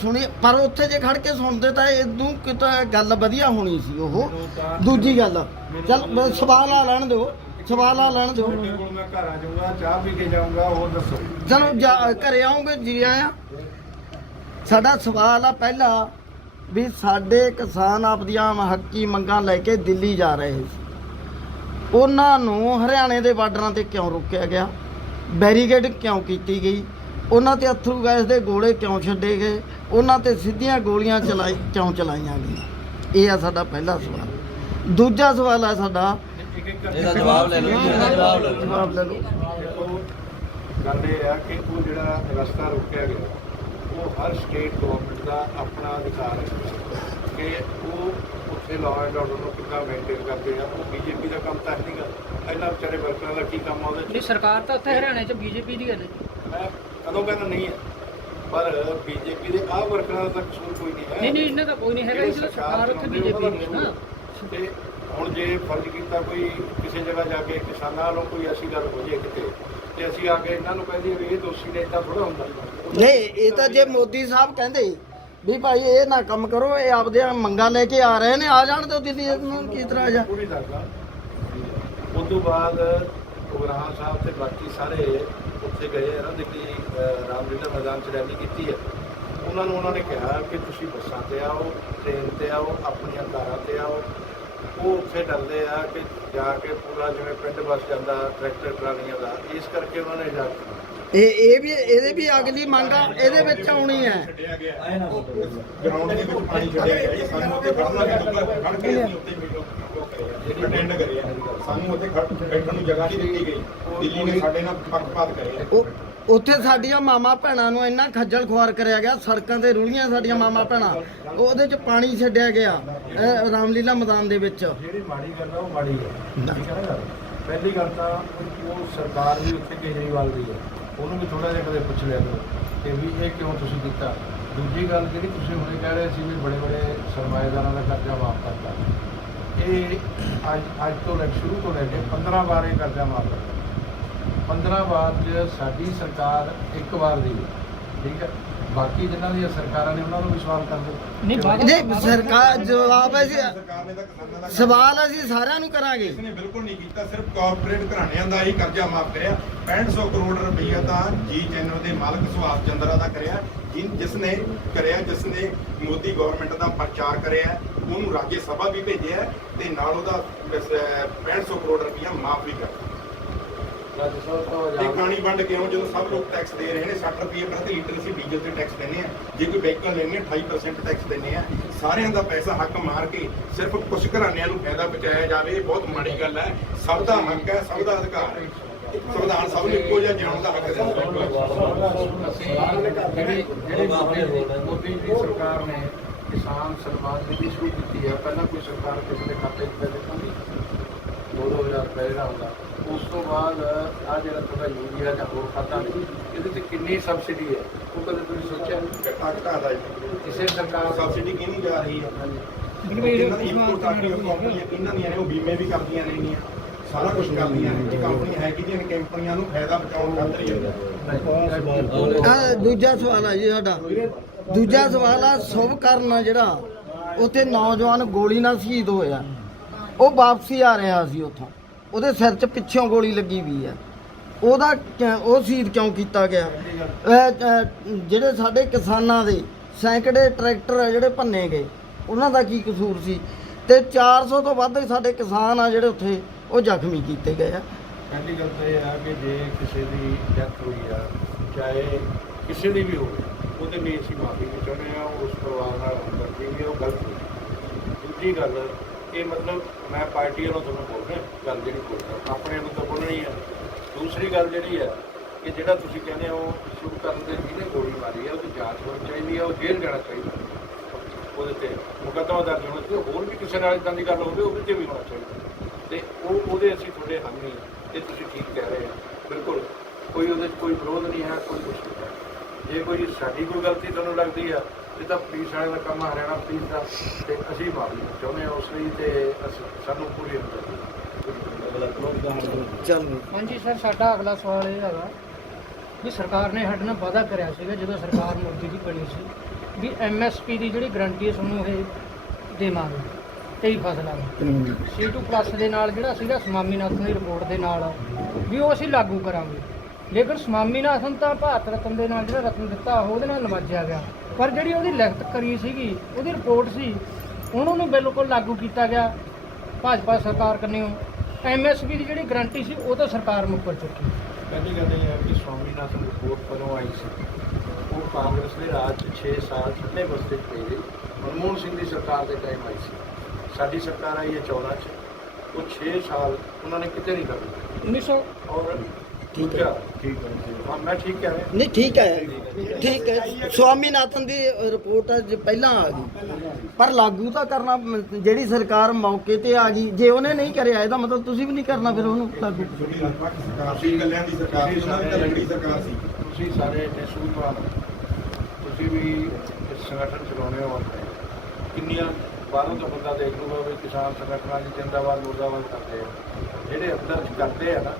ਸੁਣੀ ਪਰ ਉੱਥੇ ਜੇ ਖੜ ਕੇ ਸੁਣਦੇ ਤਾਂ ਇਦੋਂ ਕਿਤੇ ਗੱਲ ਵਧੀਆ ਹੋਣੀ ਸੀ ਉਹ। ਦੂਜੀ ਗੱਲ ਚਲ ਸਵਾਲ ਆ ਲੈਣ ਦਿਓ ਸਵਾਲ ਆ ਲੈਣ ਦਿਓ। ਮੈਂ ਘਰ ਆ ਜਾਊਂਗਾ ਚਾਹ ਪੀ ਕੇ ਜਾਊਂਗਾ ਹੋਰ ਦੱਸੋ। ਚਲੋ ਘਰੇ ਆਉਂਗੇ ਜੀ ਆਇਆ। ਸਾਡਾ ਸਵਾਲ ਆ ਪਹਿਲਾ ਵੀ ਸਾਡੇ ਕਿਸਾਨ ਆਪਦੀਆਂ ਹੱਕੀ ਮੰਗਾਂ ਲੈ ਕੇ ਦਿੱਲੀ ਜਾ ਰਹੇ ਸੀ। ਉਹਨਾਂ ਨੂੰ ਹਰਿਆਣੇ ਦੇ ਬਾਰਡਰਾਂ ਤੇ ਕਿਉਂ ਰੋਕਿਆ ਗਿਆ? ਬੈਰੀਕੇਡ ਕਿਉਂ ਕੀਤੀ ਗਈ? ਉਹਨਾਂ ਤੇ ਅਥਰੂ ਗੈਸ ਦੇ ਗੋਲੇ ਕਿਉਂ ਛੱਡੇ ਗਏ? ਉਹਨਾਂ ਤੇ ਸਿੱਧੀਆਂ ਗੋਲੀਆਂ ਚਲਾਈ ਕਿਉਂ ਚਲਾਈਆਂ ਗਈਆਂ? ਇਹ ਆ ਸਾਡਾ ਪਹਿਲਾ ਸਵਾਲ। ਦੂਜਾ ਸਵਾਲ ਆ ਸਾਡਾ। ਇਹਦਾ ਜਵਾਬ ਲੈ ਲਓ ਜਵਾਬ ਲੈ ਲਓ। ਜਵਾਬ ਲੈ ਲਓ। ਦੇਖੋ ਗੱਲ ਇਹ ਆ ਕਿ ਉਹ ਜਿਹੜਾ ਰਸਤਾ ਰੋਕਿਆ ਗਿਆ ਉਹ ਹਰ ਸਟੇਟ ਗਵਰਨਮੈਂਟ ਦਾ ਆਪਣਾ ਅਧਿਕਾਰ ਹੈ। ਕਿ ਉਹ ਉੱਥੇ ਲਾਅ ਐਂਡ ਆਰਡਰ ਨੂੰ ਕਿੱਦਾਂ ਮੇਨਟੇਨ ਕਰਦੇ ਆ ਉਹ ਬੀਜੇਪੀ ਦਾ ਕੰਮ ਤਾਂ ਹੈ ਨਹੀਂਗਾ ਇਹਨਾਂ ਵਿਚਾਰੇ ਵਰਕਰਾਂ ਦਾ ਕੀ ਕੰਮ ਆ ਉਹਦੇ 'ਚ? ਨਹੀਂ ਸਰਕਾਰ ਤਾਂ ਉੱਥੇ ਹਰਿਆਣੇ 'ਚ ਬੀਜੇਪੀ ਦੀ ਹੈ ਨਾ ਮੈਂ ਕਦੋਂ ਕਹਿੰਦਾ ਨਹੀਂ ਹੈ ਪਰ ਬੀਜੇਪੀ ਦੇ ਆਹ ਵਰਕਰਾਂ ਦਾ ਤਾਂ ਕਸੂਰ ਕੋਈ ਨਹੀਂ ਹੈ। ਨਹੀਂ ਨਹੀਂ ਇਹਨਾਂ ਦਾ ਕੋਈ ਨਹੀਂ ਹੈਗਾ ਇਸ ਲਈ ਸਰਕਾਰ ਉੱਥੇ ਬੀਜੇਪੀ ਦੀ ਹੈ ਨਾ। ਤੇ ਹੁਣ ਜੇ ਫਰਜ਼ ਕੀਤਾ ਕੋਈ ਕਿਸੇ ਜਗ੍ਹਾ ਜਾ ਕੇ ਕਿਸਾਨਾਂ ਵੱਲੋਂ ਕੋਈ ਐਸੀ ਗੱਲ ਹੋ ਜੇ ਕਿਤੇ ਤੇ ਅਸੀਂ ਆ ਕੇ ਇਹਨਾਂ ਨੂੰ ਕਹਿੰਦੇ ਵੀ ਇਹ ਦੋਸ਼ੀ ਨੇ ਇਦਾਂ ਥੋੜਾ ਹੁੰਦਾ। ਨਹੀਂ ਇਹ ਤਾਂ ਜੇ ਮੋਦੀ ਸਾਹਿਬ ਕਹਿੰਦੇ ਵੀ ਭਾਈ ਇਹ ਨਾ ਕੰਮ ਕਰੋ ਇਹ ਆਪਦੇ ਮੰਗਾਂ ਲੈ ਕੇ ਆ ਰਹੇ ਨੇ ਆ ਜਾਣ ਦਿਓ ਦਿੱਲੀ ਨੂੰ ਕੀ ਤਰ੍ਹਾਂ ਜਾ ਪੂਰੀ ਦੱਸਦਾ ਉਸ ਤੋਂ ਬਾਅਦ ਉਗਰਾਹਾਂ ਸਾਹਿਬ ਤੇ ਬਾਕੀ ਸਾਰੇ ਉੱਥੇ ਗਏ ਆ ਨਾ ਦਿੱਲੀ ਰਾਮਲੀਲਾ ਮੈਦਾਨ 'ਚ ਰੈਲੀ ਕੀਤੀ ਹੈ। ਉਹਨਾਂ ਨੂੰ ਉਹਨਾਂ ਨੇ ਕਿਹਾ ਕਿ ਤੁਸੀਂ ਬੱਸਾਂ ਤੇ ਆਓ ਟ੍ਰੇਨ ਤੇ ਆਓ, ਆਪਣੀਆਂ ਕਾਰਾਂ ਤੇ ਆਓ। ਉਹ ਉੱਥੇ ਡਰਦੇ ਆ ਕਿ ਜਾ ਕੇ ਪੂਰਾ ਜਿਵੇਂ ਪਿੰਡ ਬੱਸ ਜਾਂਦਾ, ਟਰੈਕਟਰ, ਟਰਾਲੀਆਂ ਦਾ, ਇਸ ਕਰਕੇ ਉਹਨਾਂ ਨੇ ਇਜਾਜ਼ਤ ਦਿੱਤੀ ਇਹ ਇਹ ਵੀ ਇਹਦੇ ਵੀ ਅਗਲੀ ਮੰਗ ਆ ਇਹਦੇ ਵਿੱਚ ਆਉਣੀ ਹੈ। ਛੱਡਿਆ ਗਿਆ ਗਰਾਊਂਡ ਦੇ ਵਿੱਚ ਪਾਣੀ ਛੱਡਿਆ ਗਿਆ ਜੀ ਸਾਨੂੰ ਉੱਥੇ ਖੜਨਾ ਵੀ ਦੁੱਖ ਖੜ ਕੇ ਅਸੀਂ ਉੱਥੇ ਮੀਟਿੰਗ ਅਟੈਂਡ ਕਰੀ ਆ ਸਾਨੂੰ ਉੱਥੇ ਖੜ ਬੈਠਣ ਨੂੰ ਜਗ੍ਹਾ ਨਹੀਂ ਦਿੱਤੀ ਗਈ ਦਿੱਲੀ ਨੇ ਸਾਡੇ ਨਾਲ ਪੱਖਪਾਤ ਕਰਿਆ ਉਹ ਉੱਥੇ ਸਾਡੀਆਂ ਮਾਮਾ ਭੈਣਾਂ ਨੂੰ ਇੰਨਾ ਖੱਜਲ ਖੁਆਰ ਕਰਿਆ ਗਿਆ ਸੜਕਾਂ ਤੇ ਰੁਲੀਆਂ ਸਾਡੀਆਂ ਮਾਮਾ ਭੈਣਾਂ ਉਹਦੇ ਚ ਪਾਣੀ ਛੱਡਿਆ ਗਿਆ ਇਹ ਰਾਮਲੀਲਾ ਮੈਦਾਨ ਦੇ ਵਿੱਚ। ਜਿਹੜੀ ਮਾੜੀ ਗੱਲ ਆ ਉਹ ਮਾੜੀ ਹੈ ਠੀਕ ਹੈ ਨਾ ਗੱਲ? ਪਹਿਲੀ ਗੱਲ ਤਾਂ ਉਹ ਸਰਕਾਰ ਵੀ ਉੱਥੇ ਕੇਜਰੀਵਾਲ ਦੀ ਹੈ ਉਹਨੂੰ ਵੀ ਥੋੜਾ ਜਿਹਾ ਕਦੇ ਪੁੱਛ ਲਿਆ ਕਰੋ ਕਿ ਵੀ ਇਹ ਕਿਉਂ ਤੁਸੀਂ ਕੀਤਾ? ਦੂਜੀ ਗੱਲ ਜਿਹੜੀ ਤੁਸੀਂ ਹੁਣੇ ਕਹਿ ਰਹੇ ਸੀ ਵੀ ਬੜੇ ਬੜੇ ਸਰਮਾਏਦਾਰਾਂ ਦਾ ਕਰਜ਼ਾ ਮਾਫ ਕਰਤਾ। ਇਹ ਅੱਜ ਅੱਜ ਤੋਂ ਲੈ ਸ਼ੁਰੂ ਤੋਂ ਲੈ ਕੇ 15 ਵਾਰ ਇਹ ਕਰਜ਼ਾ ਮਾਫ ਕਰਤਾ। 15 ਵਾਰ 'ਚ ਸਾਡੀ ਸਰਕਾਰ ਇੱਕ ਵਾਰ ਦੀ ਹੈ ਠੀਕ ਹੈ? ਬਾਕੀ ਜਿਨ੍ਹਾਂ ਦੀਆਂ ਸਰਕਾਰਾਂ ਨੇ ਉਹਨਾਂ ਨੂੰ ਵੀ ਸਵਾਲ ਕਰ ਦਿਓ। ਨਹੀਂ, ਸਰਕਾਰ ਜਵਾਬ ਹੈ ਜੀ। ਸਰਕਾਰ ਨੇ ਤਾਂ ਕਿਸਾਨਾਂ ਦਾ ਸਵਾਲ ਅਸੀਂ ਸਾਰਿਆਂ ਨੂੰ ਕਰਾਂਗੇ। ਇਸ ਨੇ ਬਿਲਕੁਲ ਨਹੀਂ ਕੀਤਾ ਸਿਰਫ ਕਾਰਪੋਰੇਟ ਘਰਾਣਿਆਂ ਦਾ ਹੀ ਕਰਜ਼ਾ ਮਾਫ ਕਰਿਆ। 6500 ਕਰੋੜ ਰੁਪਈਆ ਤਾਂ ਜੀ ਚੈਨਲ ਦੇ ਮਾਲਕ ਸੁਭਾਸ਼ ਚੰਦਰਾ ਦਾ ਕਰਿਆ ਜਿਸ ਨੇ ਕਰਿਆ ਜਿਸ ਨੇ ਮੋਦੀ ਗਵਰਨਮੈਂਟ ਦਾ ਪ੍ਰਚਾਰ ਕਰਿਆ ਉਹਨੂੰ ਰਾਜ ਸਭਾ ਵੀ ਭੇਜਿਆ ਤੇ ਨਾਲ ਉਹਦਾ ਬਸ, ਅਹ, 6500 ਕਰੋੜ ਰੁਪਈਆ ਮਾਫ ਵੀ ਕਰਤਾ ਰਾਜ ਸਭਾ ਤੋਂ ਤੇ ਆਜ਼ਾਦ ਕਾਣੀ ਵੰਡ ਕਿਉਂ ਜਦੋਂ ਸਭ ਲੋਕ ਟੈਕਸ ਦੇ ਰਹੇ ਨੇ 60 ਰੁਪਏ ਪ੍ਰਤੀ ਲੀਟਰ ਅਸੀਂ ਡੀਜ਼ਲ ਤੇ ਟੈਕਸ ਦਿੰਦੇ ਆ ਜੇ ਕੋਈ ਵਹੀਕਲ ਲੈਣੇ 28% ਟੈਕਸ ਦਿੰਦੇ ਆ ਸਾਰਿਆਂ ਦਾ ਪੈਸਾ ਹੱਕ ਮਾਰ ਕੇ ਸਿਰਫ ਕੁਝ ਘਰਾਣਿਆਂ ਨੂੰ ਫਾਇਦਾ ਪਹੁੰਚਾਇਆ ਜਾਵੇ ਇਹ ਬਹੁਤ ਮਾੜੀ ਗੱਲ ਹੈ। ਸਭ ਦਾ ਹੱਕ ਹੈ ਸਭ ਦਾ ਅਧਿਕਾਰ ਹੈ। ਸੰਵਿਧਾਨ ਸਭ ਨੂੰ ਇੱਕੋ ਜਿਹਾ ਜਿਉਣ ਦਾ ਹੱਕ ਦਿੰਦਾ ਜਿਹੜੀ ਜਿਹੜੀ ਮੋਦੀ ਦੀ- ਸਰਕਾਰ ਨੇ ਕਿਸਾਨ ਸਨਮਾਨ ਨਿਧੀ ਸ਼ੁਰੂ ਕੀਤੀ ਹੈ। ਪਹਿਲਾਂ ਕੋਈ ਸਰਕਾਰ ਕਿਸੇ ਦੇ ਖਾਤੇ 'ਚ ਪੈਸੇ ਪਾਉਂਦੀ ਦੋ ਦੋ ਹਜ਼ਾਰ ਰੁਪਏ ਦਾ ਹੁੰਦਾ। ਉਸ ਤੋਂ ਬਾਅਦ ਆ ਜਿਹੜਾ ਤੁਹਾਡਾ ਯੂਰੀਆ ਜਾਂ ਹੋਰ ਖਾਤਾ ਇਹਦੇ ਤੇ ਕਿੰਨੀ ਸਬਸਿਡੀ ਹੈ? ਉਹ ਕਦੇ ਤੁਸੀਂ ਸੋਚਿਆ? ਘਾਟਾ ਦਾ ਕਿਸੇ ਸਰਕਾਰ ਸਬਸਿਡੀ ਕਿਹਨੂੰ ਜਾ ਰਹੀ ਹੈ? ਇਹਨਾਂ ਦੀ ਇੰਪੋਰਟ ਆਟੀਆਂ ਕੰਪਨੀਆਂ ਕਿੰਨਾਂ ਦੀਆਂ ਨੇ ਉਹ ਬੀਮੇ ਵੀ ਕਰਦੀਆਂ ਰਹਿੰਦੀਆਂ। ਸਾਰਾ ਕੁਝ ਕਰਦੀਆਂ ਨੇ ਇਹ ਕੰਪਨੀਆਂ ਹੈ ਕਿਹਦੀਆਂ ਨੇ ਕੰਪਨੀਆਂ ਨੂੰ ਫਾਇਦਾ ਪਹੁੰਚਾਉਣ ਖਾਤਰ ਹੀ ਹੁੰਦੀਆਂ ਆ ਦੂਜਾ ਸਵਾਲ ਆ ਜੀ ਸਾਡਾ। ਦੂਜਾ ਸਵਾਲ ਆ, ਸੁਭ ਕਰਨ ਜਿਹੜਾ, ਉੱਥੇ ਨੌਜਵਾਨ ਗੋਲੀ ਨਾਲ ਸ਼ਹੀਦ ਹੋਇਆ। ਉਹ ਵਾਪਸੀ ਆ ਰਿਹਾ ਸੀ ਉੱਥੋਂ। ਉਹਦੇ ਸਿਰ 'ਚ ਪਿੱਛੋਂ ਗੋਲੀ ਲੱਗੀ ਵੀ ਆ। ਉਹਦਾ ਉਹ ਸ਼ਹੀਦ ਕਿਉਂ ਕੀਤਾ ਗਿਆ? ਜਿਹੜੇ ਸਾਡੇ ਕਿਸਾਨਾਂ ਦੇ ਸੈਂਕੜੇ ਟਰੈਕਟਰ ਆ ਜਿਹੜੇ ਭੰਨੇ ਗਏ, ਉਹਨਾਂ ਦਾ ਕੀ ਕਸੂਰ ਸੀ? ਤੇ 400 ਤੋਂ ਵੱਧ ਸਾਡੇ ਕਿਸਾਨ ਆ ਜਿਹੜੇ ਉੱਥੇ ਉਹ ਜ਼ਖਮੀ ਕੀਤੇ ਗਏ ਆ। ਪਹਿਲੀ ਗੱਲ ਤਾਂ ਇਹ ਆ ਕਿ ਜੇ ਕਿਸੇ ਦੀ ਡੈਥ ਹੋਈ ਆ, ਚਾਹੇ ਕਿਸੇ ਦੀ ਵੀ ਹੋਵੇ, ਉਹਦੇ ਲਈ ਅਸੀਂ ਮਾਫੀ ਵੀ ਚਾਹੁੰਦੇ ਆ ਉਸ ਪਰਿਵਾਰ ਨਾਲ ਹਮਦਰਦੀ ਵੀ ਉਹ ਗਲਤ ਹੋਈ। ਦੂਜੀ ਗੱਲ, ਇਹ ਮਤਲਬ ਮੈਂ ਪਾਰਟੀ ਵੱਲੋਂ ਤੁਹਾਨੂੰ ਬੋਲ ਰਿਹਾ, ਗੱਲ ਜਿਹੜੀ ਬੋਲ ਰਿਹਾ, ਆਪਣੇ ਨੂੰ ਤਾਂ ਬੋਲਣੀ ਆ। ਦੂਸਰੀ ਗੱਲ ਜਿਹੜੀ ਆ, ਕਿ ਜਿਹੜਾ ਤੁਸੀਂ ਕਹਿੰਦੇ ਹੋ, ਸ਼ੁਰੂ ਕਰਨ ਦੇ ਜਿਹਨੇ ਗੋਲੀ ਮਾਰੀ ਆ, ਉਹਦੀ ਜਾਂਚ ਹੋਣੀ ਚਾਹੀਦੀ ਆ, ਉਹ ਜੇਲ੍ਹ ਜਾਣਾ ਚਾਹੀਦਾ। ਉਹਦੇ ਤੇ ਮੁਕੱਦਮਾ ਦਰਜ ਹੋਣਾ ਚਾਹੀਦਾ, ਹੋਰ ਵੀ ਕਿਸੇ ਨਾਲ ਇਦਾਂ ਦੀ ਗੱਲ ਹੋਵੇ, ਉਹਦੇ ਤੇ ਵੀ ਹੋਣਾ ਚਾਹੀਦਾ। ਤੇ ਉਹ ਉਹਦੇ ਅਸੀਂ ਤੁਹਾਡੇ ਨਹੀਂ। ਤੇ ਤੁਸੀਂ ਠੀਕ ਕਹਿ ਰਹੇ ਆ ਬਿਲਕੁਲ। ਕੋਈ ਉਹਦੇ 'ਚ ਕੋਈ ਵਿਰੋਧ ਨਹੀਂ ਹੈ ਕੋਈ ਕੁਛ ਨਹੀਂ ਹੈ। ਜੇ ਕੋਈ ਸਾਡੀ ਕੋਈ ਗਲਤੀ ਤੁਹਾਨੂੰ ਲੱਗਦੀ ਆ ਇਹ ਤਾਂ ਪੁਲਿਸ ਵਾਲੇ ਦਾ ਕੰਮ ਆ ਹਰਿਆਣਾ ਪੁਲਿਸ ਦਾ। ਤੇ ਅਸੀਂ ਮਾਫੀ ਚਾਹੁੰਦੇ ਹਾਂ ਉਸ ਲਈ ਤੇ ਅਸੀਂ- ਸਾਨੂੰ ਪੂਰੀ ਹਿੰਮਤ ਚੱਲ। ਹਾਂਜੀ ਸਰ ਸਾਡਾ ਅਗਲਾ ਸਵਾਲ ਇਹ ਹੈਗਾ ਵੀ ਸਰਕਾਰ ਨੇ ਸਾਡੇ ਨਾਲ ਵਾਅਦਾ ਕਰਿਆ ਸੀਗਾ ਜਦੋਂ ਸਰਕਾਰ ਮੋਦੀ ਦੀ ਬਣੀ ਸੀ ਵੀ ਐਮਐਸਪੀ ਦੀ ਜਿਹੜੀ ਗਰੰਟੀ ਹੈ ਤੁਹਾਨੂੰ ਇਹ ਦੇਵਾਂਗੇ। ਕਈ ਫਸਲਾਂ ਦੀ C2 ਪਲੱਸ ਦੇ ਨਾਲ ਜਿਹੜਾ ਸੀਗਾ ਸਵਾਮੀਨਾਥਨ ਦੀ ਰਿਪੋਰਟ ਦੇ ਨਾਲ, ਵੀ ਉਹ ਅਸੀਂ ਲਾਗੂ ਕਰਾਂਗੇ। ਲੇਕਿਨ ਸਵਾਮੀਨਾਥਨ ਤਾਂ ਭਾਰਤ ਰਤਨ ਦੇ ਨਾਲ ਜਿਹੜਾ ਰਤਨ ਦਿੱਤਾ, ਉਹਦੇ ਨਾਲ ਨਵਾਜਿਆ ਗਿਆ। ਪਰ ਜਿਹੜੀ ਉਹਦੀ ਲਿਖਤ ਕਰੀ ਸੀਗੀ, ਉਹਦੀ ਰਿਪੋਰਟ ਸੀ ਉਹਨੂੰ ਨੂੰ ਬਿਲਕੁਲ ਲਾਗੂ ਕੀਤਾ ਗਿਆ। ਭਾਜਪਾ ਸਰਕਾਰ ਕੰਨਿਓ ਐਮਐਸਪੀ ਦੀ ਜਿਹੜੀ ਗਰੰਟੀ ਸੀ, ਉਹ ਤਾਂ ਸਰਕਾਰ ਮੁੱਕਰ ਚੁੱਕੀ। ਪਹਿਲੀ ਗੱਲ ਇਹ ਹੈ ਕਿ ਸਵਾਮੀਨਾਥਨ ਰਿਪੋਰਟ ਕਦੋਂ ਆਈ ਸੀ? ਉਹ ਕਾਂਗਰਸ ਦੇ ਰਾਜ 'ਚ 6 ਸਾਲ ਛੱਡੇ ਬਸਤੇ ਪਈ ਮਨਮੋਹਨ ਸਿੰਘ ਦੀ ਸਰਕਾਰ ਦੇ ਟਾਈਮ ਆਈ ਸੀ। ਸਾਡੀ ਸਰਕਾਰ ਆਈ ਹੈ 14 ਚ ਉਹ 6 ਸਾਲ ਉਹਨਾਂ ਨੇ ਕਿਤੇ ਨਹੀਂ ਕਰਨੀ। 1900 ਔਰ ਠੀਕ ਦੂਜਾ ਠੀਕ ਹੈ ਹਾਂ ਮੈਂ ਠੀਕ ਕਹਿ ਰਿਹਾ। ਨਹੀਂ ਠੀਕ ਹੈ। ਠੀਕ ਹੈ ਸਵਾਮੀਨਾਥਨ ਦੀ ਰਿਪੋਰਟ ਅੱਜ ਪਹਿਲਾਂ ਆ ਗਈ। ਪਰ ਲਾਗੂ ਤਾਂ ਕਰਨਾ ਜਿਹੜੀ ਸਰਕਾਰ ਮੌਕੇ ਤੇ ਆ ਗਈ ਜੇ ਉਹਨੇ ਨਹੀਂ ਕਰਿਆ ਇਹਦਾ ਮਤਲਬ ਤੁਸੀਂ ਵੀ ਨਹੀਂ ਕਰਨਾ ਫਿਰ ਉਹਨੂੰ ਲਾਗੂ। ਸਰਕਾਰ ਸੀ ਗੱਲਿਆਂ ਦੀ ਸਰਕਾਰ ਸੀ ਉਹਨਾਂ ਦੀ ਲੰਗੜੀ ਸਰਕਾਰ ਸੀ। ਤੁਸੀਂ ਸਾਰੇ ਨੇ ਸੂਝਵਾਨ ਹੋ। ਤੁਸੀਂ ਵੀ ਸੰਗਠਨ ਚਲਾਉਣੇ ਹੋ। ਕਿੰਨੀਆਂ ਬਾਹਰੋਂ ਤੋਂ ਬੰਦਾ ਦੇਖ ਲੂਗਾ ਵੀ ਕਿਸਾਨ ਸੰਗਠਨਾਂ ਦੀ ਜਿੰਦਾਬਾਦ ਮੁਰਦਾਬਾਦ ਕਰਦੇ ਆ। ਜਿਹੜੇ ਅੰਦਰ ਚ ਕਰਦੇ ਆ ਨਾ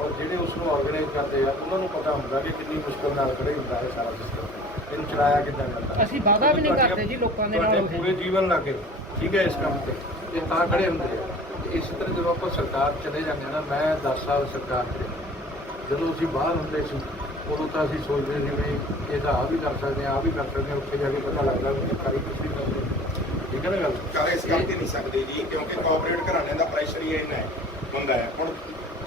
ਔਰ ਜਿਹੜੇ ਉਸ ਨੂੰ ਆਰਗੇਨਾਈਜ਼ ਕਰਦੇ ਆ ਉਹਨਾਂ ਨੂੰ ਪਤਾ ਹੁੰਦਾ ਕਿ ਕਿੰਨੀ ਮੁਸ਼ਕਲ ਨਾਲ ਖੜੇ ਹੁੰਦਾ ਹੈ ਸਾਰਾ ਸਿਸਟਮ ਇਹਨੂੰ ਚਲਾਇਆ ਕਿੱਦਾਂ ਜਾਂਦਾ? ਅਸੀਂ ਵਾਅਦਾ ਵੀ ਨਹੀਂ ਕਰਦੇ ਜੀ ਲੋਕਾਂ ਦੇ ਨਾਲ ਪੂਰੇ ਜੀਵਨ ਲੱਗੇ ਠੀਕ ਹੈ ਇਸ ਕੰਮ ਤੇ ਇਹ ਤਾਂ ਖੜੇ ਹੁੰਦੇ ਆ। ਤੇ ਇਸ ਤਰ੍ਹਾਂ ਜਦੋਂ ਆਪਾਂ ਸਰਕਾਰ ਚਲੇ ਜਾਂਦੇ ਹਾਂ ਨਾ ਮੈਂ 10 ਸਾਲ ਸਰਕਾਰ ਰਿਹਾ। ਜਦੋਂ ਅਸੀਂ ਬਾਹਰ ਹੁੰਦੇ ਸੀ ਉਦੋਂ ਤਾਂ ਅਸੀਂ ਸੋਚਦੇ ਸੀ ਵੀ ਇਹਦਾ ਆ ਵੀ ਕਰ ਸਕਦੇ ਆ ਆ ਵੀ ਕਰ ਸਕਦੇ ਹਾਂ ਉੱਥੇ ਜਾ ਕੇ ਪਤਾ ਲੱਗਦਾ ਵੀ ਸਰਕਾਰੀ ਕੁਛ ਨਹੀਂ ਕਰਦੇ ਠੀਕ ਹੈ ਨਾ ਗੱਲ? ਕਰ ਇਸ ਕੰਮ ਤੇ ਨਹੀਂ ਸਕਦੇ ਜੀ ਕਿਉਂਕਿ ਕਾਰਪੋਰੇਟ ਘਰਾਣਿਆਂ ਦਾ ਪ੍ਰੈਸ਼ਰ ਹੀ ਇੰਨਾ ਹੈ ਹੁੰਦਾ ਹੈ। ਹੁਣ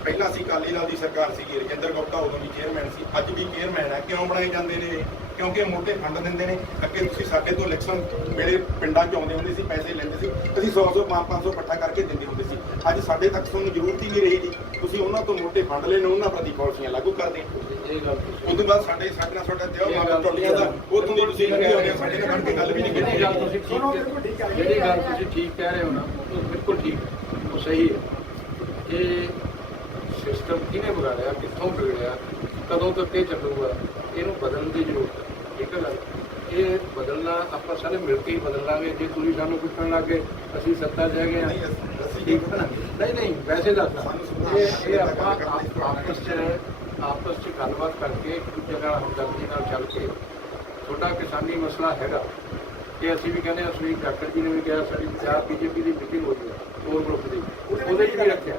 ਪਹਿਲਾਂ ਸੀ ਅਕਾਲੀ ਦਲ ਦੀ ਸਰਕਾਰ ਸੀ ਰਜਿੰਦਰ ਗੁਪਤਾ ਉਦੋਂ ਵੀ ਚੇਅਰਮੈਨ ਸੀ ਅੱਜ ਵੀ ਚੇਅਰਮੈਨ ਹੈ। ਕਿਉਂ ਬਣਾਏ ਜਾਂਦੇ ਨੇ? ਕਿਉਂਕਿ ਮੋਟੇ ਫੰਡ ਦਿੰਦੇ ਨੇ। ਅੱਗੇ ਤੁਸੀਂ ਸਾਡੇ ਤੋਂ ਇਲੈਕਸ਼ਨ ਵੇਲੇ ਪਿੰਡਾਂ 'ਚ ਆਉਂਦੇ ਹੁੰਦੇ ਸੀ ਪੈਸੇ ਲੈਂਦੇ ਸੀ। ਅਸੀਂ 100 100 500 500 ਇਕੱਠਾ ਕਰਕੇ ਦਿੰਦੇ ਹੁੰਦੇ ਸੀ। ਅੱਜ ਸਾਡੇ ਤੱਕ ਤੁਹਾਨੂੰ ਜ਼ਰੂਰਤ ਹੀ ਨਹੀਂ ਰਹੀ ਜੀ। ਤੁਸੀਂ ਉਹਨਾਂ ਤੋਂ ਮੋਟੇ ਫੰਡ ਲੈਣ ਉਹਨਾਂ ਪ੍ਰਤੀ ਪਾਲਿਸੀਆਂ ਲਾਗੂ ਕਰਦੇ ਇਹ ਗੱਲ ਤੁਸੀਂ ਉਦੋਂ ਬਾਅਦ ਸਾਡੇ ਸਾਡੇ ਨਾਲ ਤੁਹਾਡਾ ਦਿਓ ਮਾਰ ਟੋਲੀਆਂ ਦਾ ਉਹ ਤੁਸੀਂ ਤੁਸੀਂ ਲੱਗੇ ਹੋਏ ਸਾਡੇ ਨਾਲ ਖੜ ਕੇ ਗੱਲ ਵੀ ਨਹੀਂ ਜਿਹੜੀ ਗੱਲ ਕੀਤੀ ਤੁਸੀਂ ਠੀਕ ਕਹਿ- ਜਿਹੜੀ ਗੱਲ ਤੁਸੀਂ ਠੀਕ ਕਹਿ ਰਹੇ ਹੋ ਨਾ। ਉਹ ਬਿਲਕੁਲ ਠੀਕ। ਉਹ ਸਹੀ ਹੈ। ਇਹ ਸਿਸਟਮ ਕਿਹਨੇ ਵਿਗਾੜਿਆ ਕਿੱਥੋਂ ਵਿਗੜਿਆ ਕਦੋਂ ਤੱਕ ਇਹ ਚੱਲੂਗਾ ਇਹਨੂੰ ਬਦਲਣ ਦੀ ਜ਼ਰੂਰਤ ਹੈ। ਠੀਕ ਹੈ ਗੱਲ? ਇਹ ਬਦਲਣਾ ਆਪਾਂ ਸਾਰੇ ਮਿਲ ਕੇ ਹੀ ਬਦਲ ਲਾਂਗੇ ਜੇ ਤੁਸੀਂ ਸਾਨੂੰ ਪੁੱਛਣ ਲੱਗੇ ਅਸੀਂ ਸੱਤਾ 'ਚ ਗਏ ਆ ਨਹੀਂ, ਅਸੀਂ- ਠੀਕ ਹੈ ਨਾ? ਨਹੀਂ ਨਹੀਂ ਵੈਸੇ ਦੱਸਦਾ ਇਹ ਇਹ ਆਪਾਂ ਆਪ- ਆਪਸ 'ਚ ਆਪਸ 'ਚ ਗੱਲਬਾਤ ਕਰਕੇ ਇੱਕ ਦੂਜੇ ਨਾਲ ਹਮਦਰਦੀ ਨਾਲ ਚੱਲ ਕੇ ਤੁਹਾਡਾ ਕਿਸਾਨੀ ਮਸਲਾ ਹੈਗਾ। ਕਿ ਅਸੀਂ ਵੀ ਕਹਿੰਦੇ ਹਾਂ ਸੁਨੀਲ ਡਾਕਟਰ ਜੀ ਨੇ ਵੀ ਕਿਹਾ ਸਾਡੀ ਪੰਜਾਬ ਬੀਜੇਪੀ ਦੀ ਮੀਟਿੰਗ ਹੋਈ ਹੈ ਕੋਰ ਗਰੁੱਪ ਦੀ। ਉਹਦੇ 'ਚ ਵੀ ਰੱਖਿਆ।